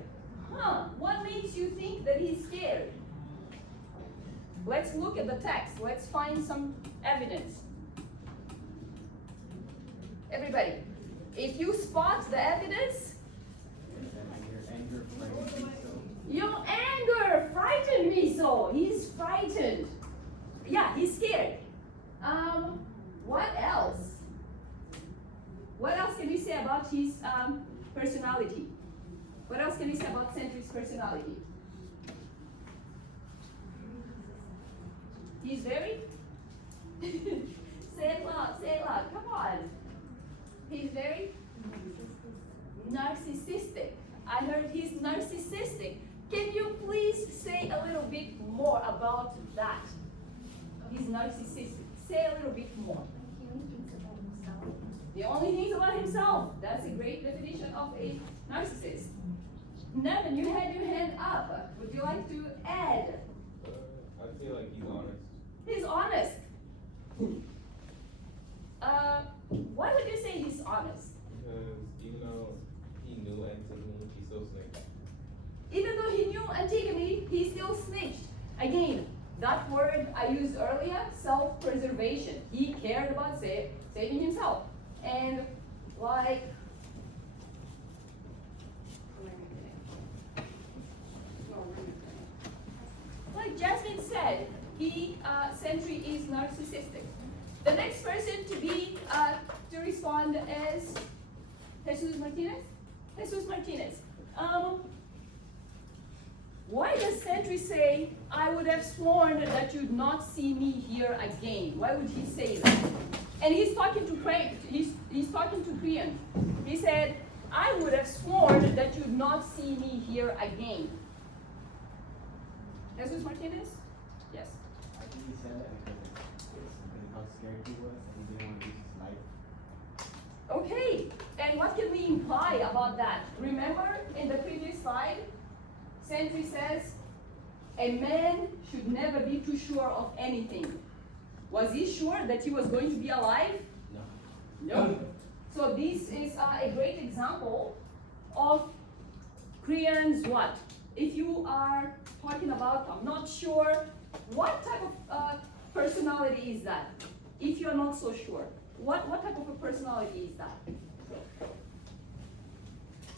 Huh, what makes you think that he's scared? Let's look at the text. Let's find some evidence. Everybody, if you spot the evidence, your anger frightened me so. He's frightened. Yeah, he's scared. What else? What else can we say about his personality? What else can we say about Sentry's personality? He's very say it loud, come on. He's very narcissistic. I heard he's narcissistic. Can you please say a little bit more about that? He's narcissistic. Say a little bit more. He only thinks about himself. He only thinks about himself. That's a great definition of a narcissist. Nevin, you had your hand up. Would you like to add? I'd say like he's honest. He's honest. Why would you say he's honest? Because even though he knew Antigone, he still snitched. Even though he knew Antigone, he still snitched. Again, that word I used earlier, self-preservation. He cared about saving himself. And like Jasmine said, Sentry is narcissistic. The next person to be to respond is Jesus Martinez. Jesus Martinez. Why does Sentry say, "I would have sworn that you'd not see me here again"? Why would he say that? And he's talking to he's talking to Priyan. He said, "I would have sworn that you'd not see me here again." Jesus Martinez? Yes. I think he said that because how scared he was and he didn't want to lose his life. Okay, and what can we imply about that? Remember in the previous slide, Sentry says, a man should never be too sure of anything. Was he sure that he was going to be alive? No. No. So this is a great example of Priyan's what? if you are talking about, I'm not sure, what type of personality is that? If you're not so sure, what type of a personality is that?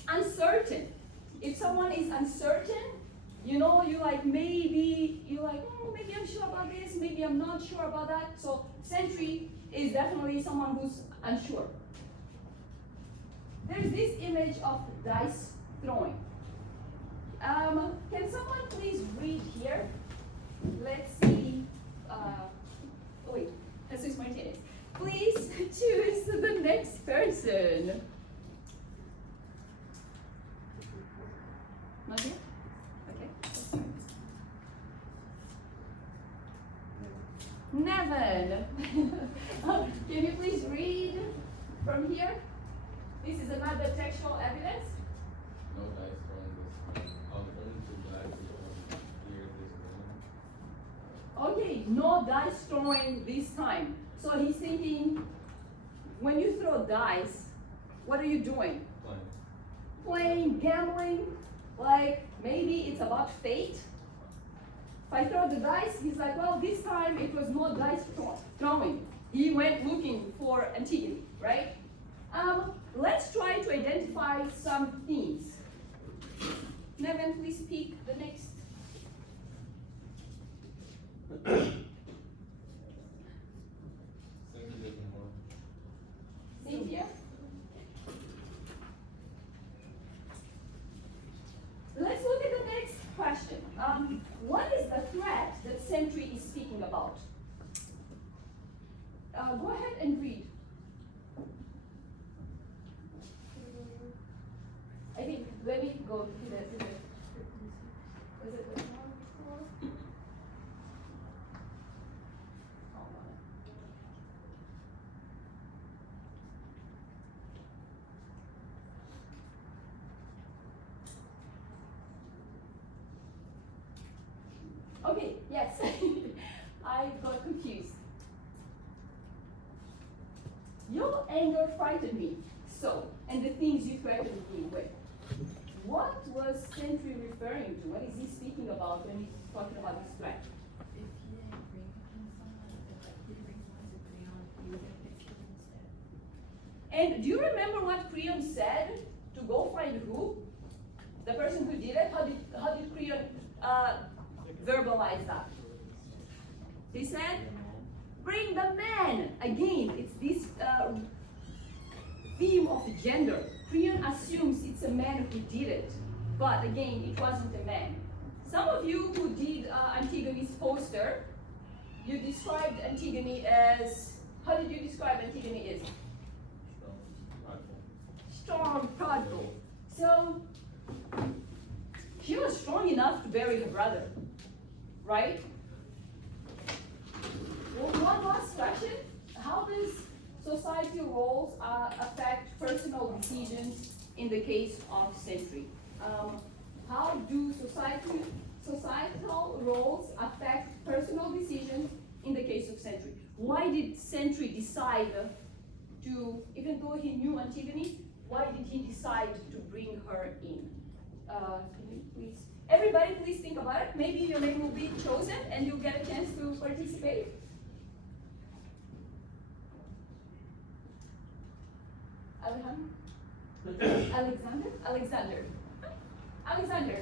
Uncertain. If someone is uncertain, you know, you like, maybe I'm sure about this, maybe I'm not sure about that. So Sentry is definitely someone who's unsure. There's this image of dice throwing. Can someone please read here? Let's see. Wait, Jesus Martinez. Please choose the next person. Not here? Okay. Nevin. Can you please read from here? This is another textual evidence. No dice thrown this time. Only two dice clear this one. Okay, no dice throwing this time. So he's thinking, when you throw dice, what are you doing? Playing, gambling, like maybe it's about fate. If I throw the dice, he's like, well, this time it was no dice throwing. He went looking for Antigone, right? Let's try to identify some themes. Nevin, please pick the next. Cynthia? Let's look at the next question. What is the threat that Sentry is speaking about? Go ahead and read. I think, let me go to the was it the one before? Hold on. Okay, yes, I got confused. Your anger frightened me, so, and the things you threatened me with. What was Sentry referring to? What is he speaking about when he's talking about this threat? If he didn't bring someone, if he brings someone to Creon, he would have picked him instead. And do you remember what Creon said to go find who? The person who did it? How did Creon verbalize that? He said, bring the man. Again, it's this theme of gender. Creon assumes it's a man who did it, but again, it wasn't a man. Some of you who did Antigone's poster, you described Antigone as, how did you describe Antigone as? Strong, prideful. So, she was strong enough to bury her brother, right? Well, one last question. How does societal roles affect personal decisions in the case of Sentry? How do societal roles affect personal decisions in the case of Sentry? Why did Sentry decide to, even though he knew Antigone, why did he decide to bring her in? Can you please, everybody please think about it. Maybe your name will be chosen and you'll get a chance to participate. Alexander.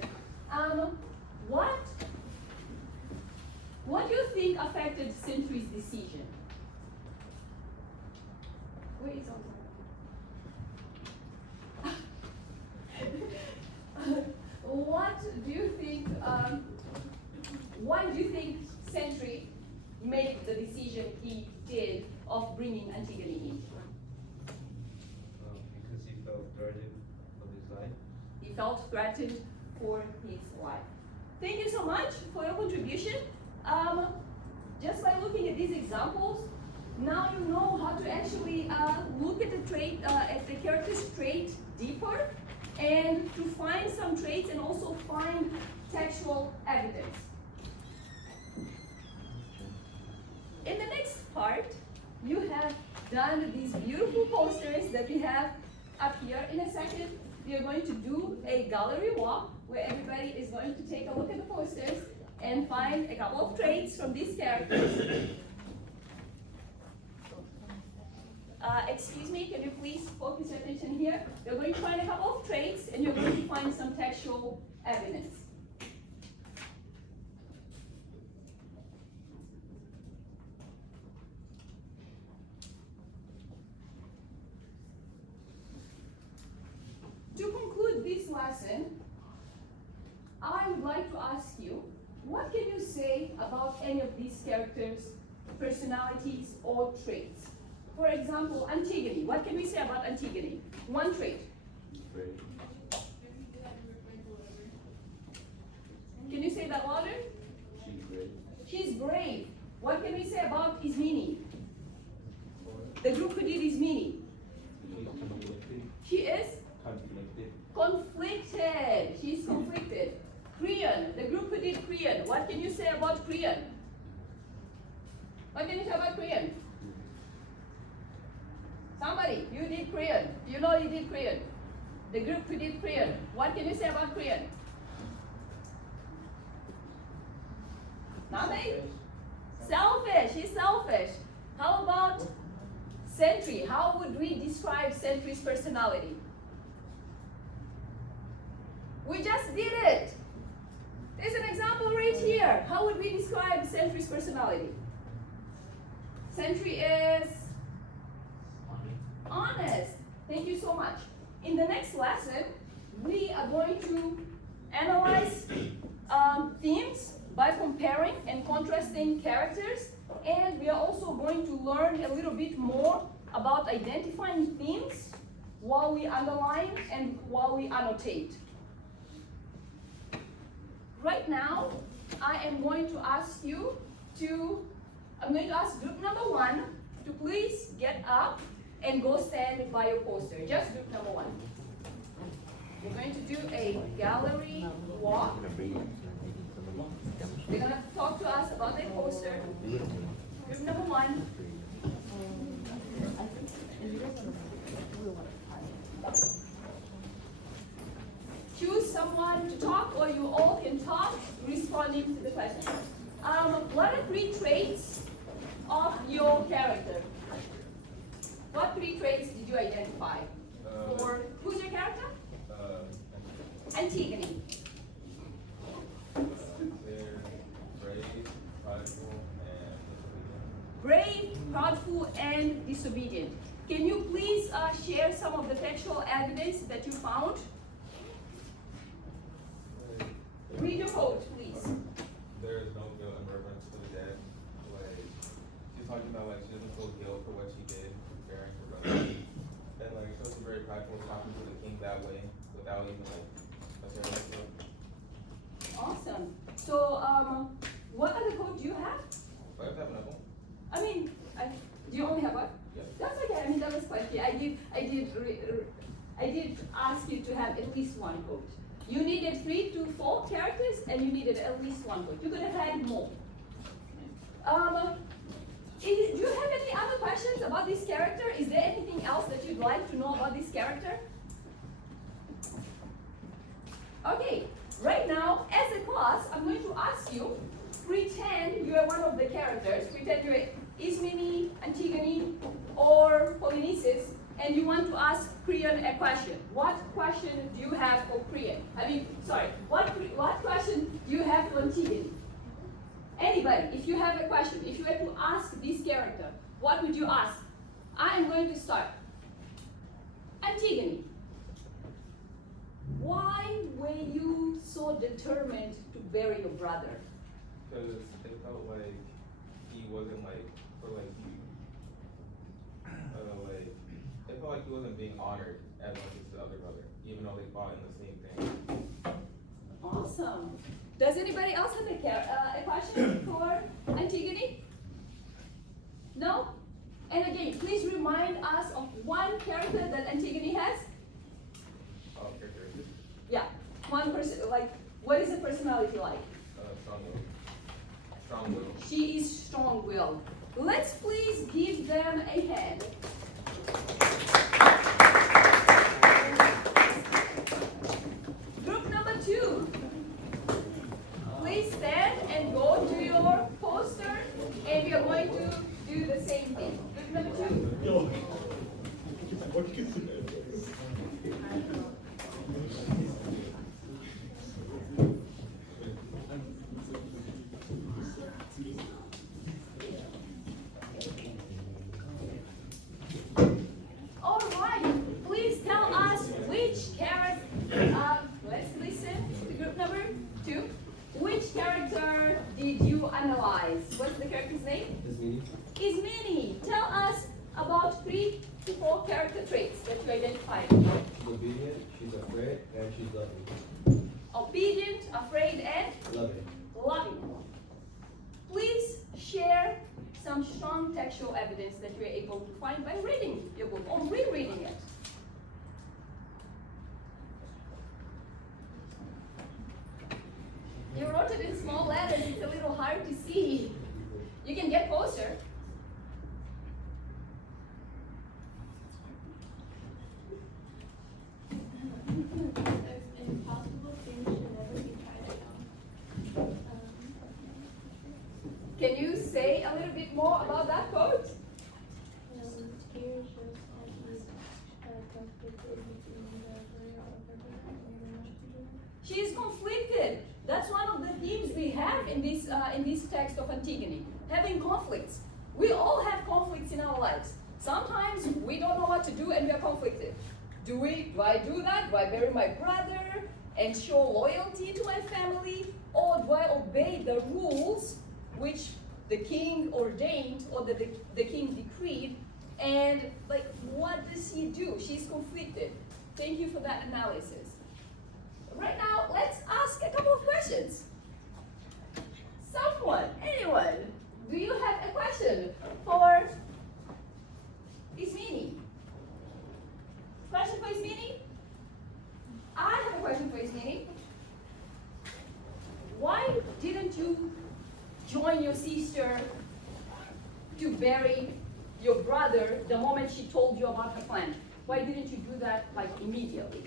What do you think affected Sentry's decision? Where is what do you think, why do you think Sentry made the decision he did of bringing Antigone in? Because he felt threatened for his life. He felt threatened for his life. Thank you so much for your contribution. Just by looking at these examples, now you know how to actually look at the trait, at the character's trait deeper, and to find some traits and also find textual evidence. In the next part, you have done these beautiful posters that we have up here. In a second, we are going to do a gallery walk where everybody is going and find a couple of traits from these characters. Excuse me, can you please focus your attention here? You're going to find a couple of traits and you're going to find some textual evidence. To conclude this lesson, I would like to ask you, what can you say about any of these characters' personalities or traits? For example, Antigone. What can we say about Antigone? One trait. Brave. Can you say that louder? She's brave. She's brave. What can we say about Ismini? The group who did Ismini. She's conflicted. She is Conflicted. conflicted. She's conflicted. Creon. The group who did Creon. What can you say about Creon? What can you say about Creon? Somebody, you did Creon. You know you did Creon. The group who did Creon. What can you say about Creon? Nothing? Selfish. She's selfish. How about Sentry? How would we describe Sentry's personality? We just did it. There's an example right here. How would we describe Sentry's personality? Sentry is honest. Thank you so much. In the next lesson, we are going to analyze themes by comparing and contrasting characters, and we are also going to learn a little bit more about identifying themes while we underline and while we annotate. Right now, I am going to ask you I'm going to ask group number 1 to please get up and go stand by your poster. Just group number 1. We're going to do a gallery walk. They're going to talk to us about their poster. Group number 1. Choose someone to talk, or you all can talk, responding to the question. What are 3 traits of your character? What 3 traits did you identify? For who's your character? Antigone. They're brave, prideful, and disobedient. Brave, proudful, and disobedient. Can you please share some of the textual evidence that you found? Read your quote, please. There is no guilt in reverence to the dead. Like, she's talking about, like, she doesn't feel guilt for what she did, comparing her brother. And, like, she was very prideful, talking to the king that way, without even, like, necessarily like guilt. Awesome. So, what other quote do you have? Do I have to have another one? I mean, do you only have one? Yes. That's okay. I mean, that was quite clear. I did ask you to have at least one quote. You needed 3 to 4 characters, and you needed at least one quote. You could have had more. Do you have any other questions about this character? Is there anything else that you'd like to know about this character? Okay, right now, as a class, I'm going to ask you, pretend you are one of the characters. Pretend you're Ismini, Antigone, or Polynices, and you want to ask Creon a question. What question do you have for Creon? What question do you have for Antigone? Anybody, if you have a question, if you were to ask this character, what would you ask? I am going to start. Antigone, why were you so determined to bury your brother? Because it felt like he wasn't, like, for, like, it felt like he wasn't being honored as much as the other brother, even though they fought in the same thing. Awesome. Does anybody else have a question for Antigone? No? And again, please remind us of one character that Antigone has. Characteristics. Yeah, one person, like, what is the personality like? Strong-willed. Strong-willed. She is strong-willed. Let's please give them a hand. Group number 2. Please stand and Loving. Obedient, afraid, and Loving. loving. Please share some strong textual evidence that you are able to find by reading your book or rereading it. You wrote it in small letters, it's a little hard to see. You can get closer. There's impossible things should never be tried alone. Can you say a little bit more about that quote? Tears just like he's conflicted between the career of her and never know what to do. She is conflicted. That's one of the themes we have in this text of Antigone. Having conflicts. We all have conflicts in our lives. Sometimes we don't know what to do and we are conflicted. Do I do that? Do I bury my brother and show loyalty to my family? Or do I obey the rules which the king ordained or the king decreed? And like, what does he do? She's conflicted. Thank you for that analysis. Right now, let's ask a couple of questions. Someone, anyone, do you have a question for Ismini? Question for Ismini? I have a question for Ismini. Why didn't you join your sister to bury your brother the moment she told you about her plan? Why didn't you do that like immediately?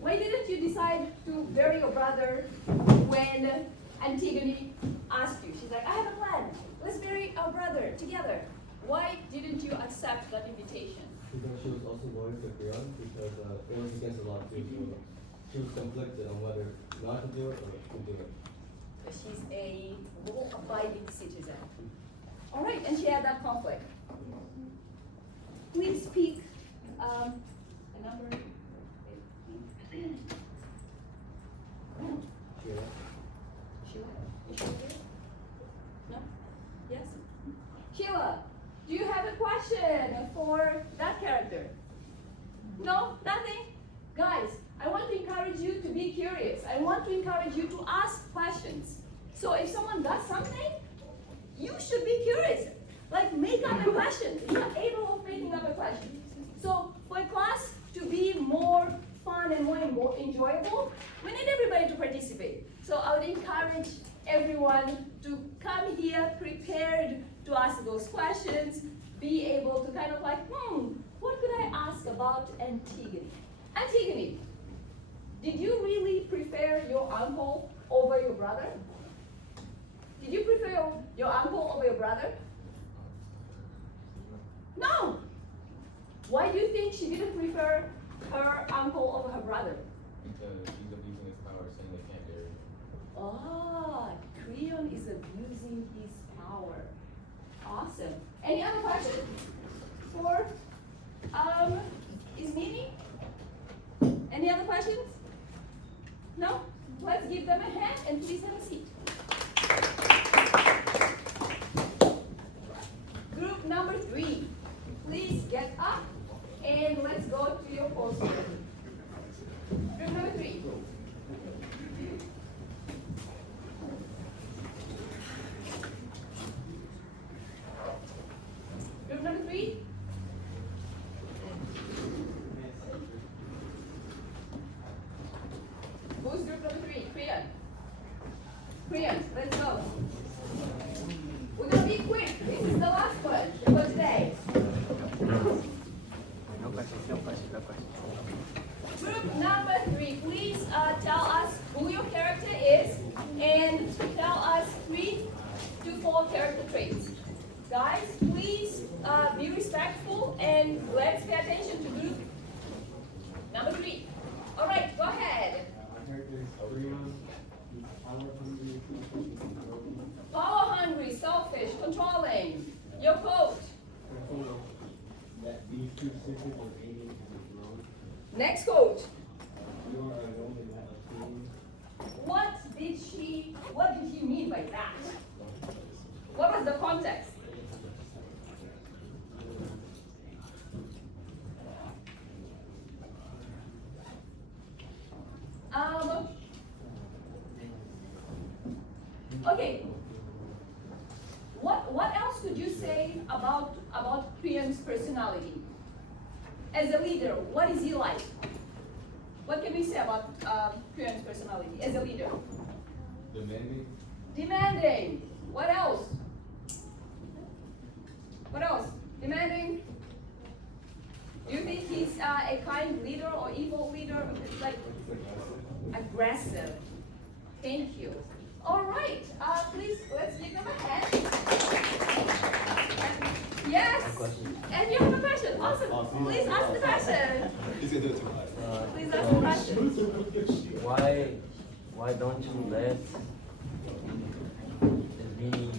Why didn't you decide to bury your brother when Antigone asked you? She's like, I have a plan. Let's bury our brother together. Why didn't you accept that invitation? Because she was also loyal to Creon because it was against the law too. So she was conflicted on whether not to do it or to do it. She's a law-abiding citizen. All right, and she had that conflict. Please pick a number. Sheila. Sheila? Is she here? No? Yes? Sheila, do you have a question for that character? No? Nothing? Guys, I want to encourage you to be curious. I want to encourage you to ask questions. So if someone does something, you should be curious. Like, make up a question. If you're able of making up a question. So for a class to be more fun and more enjoyable, we need everybody to participate. So I would encourage everyone to come here prepared to ask those questions, be able to kind of like, what could I ask about Antigone? Antigone, did you really prefer your uncle over your brother? Did you prefer your uncle over your brother? No! Why do you think she didn't prefer her uncle over her brother? Because she's abusing his power, saying they can't bury him. Ah, Creon is abusing his power. Awesome. Any other questions for Ismini? Any other questions? No? Let's give them a hand and please have a seat. Group number 3, please get up and let's go to your poster. Group number 3. Group number 3. Who's group number 3? Creon. Creon, let's go. We're gonna be quick. This is the last one for today. No questions, no questions, no questions. Group number 3, please tell us who your character is and tell us 3 to 4 character traits. Guys, please be respectful and let's pay attention to group number 3. All right, go ahead. Power hungry, selfish, controlling. Your quote. That these two sisters are aiming at the throne. Next quote. You are only that a king. What did he mean by that? What was the context? about Priyan's personality. As a leader, what is he like? What can we say about Priyan's personality as a leader? Demanding. Demanding. What else? What else? Demanding. Do you think he's a kind leader or evil leader? It's like aggressive. Thank you. All right. Please, let's give them a hand. Yes. And you have a question. Awesome. Please ask the question. Please ask the question. Why don't you let it be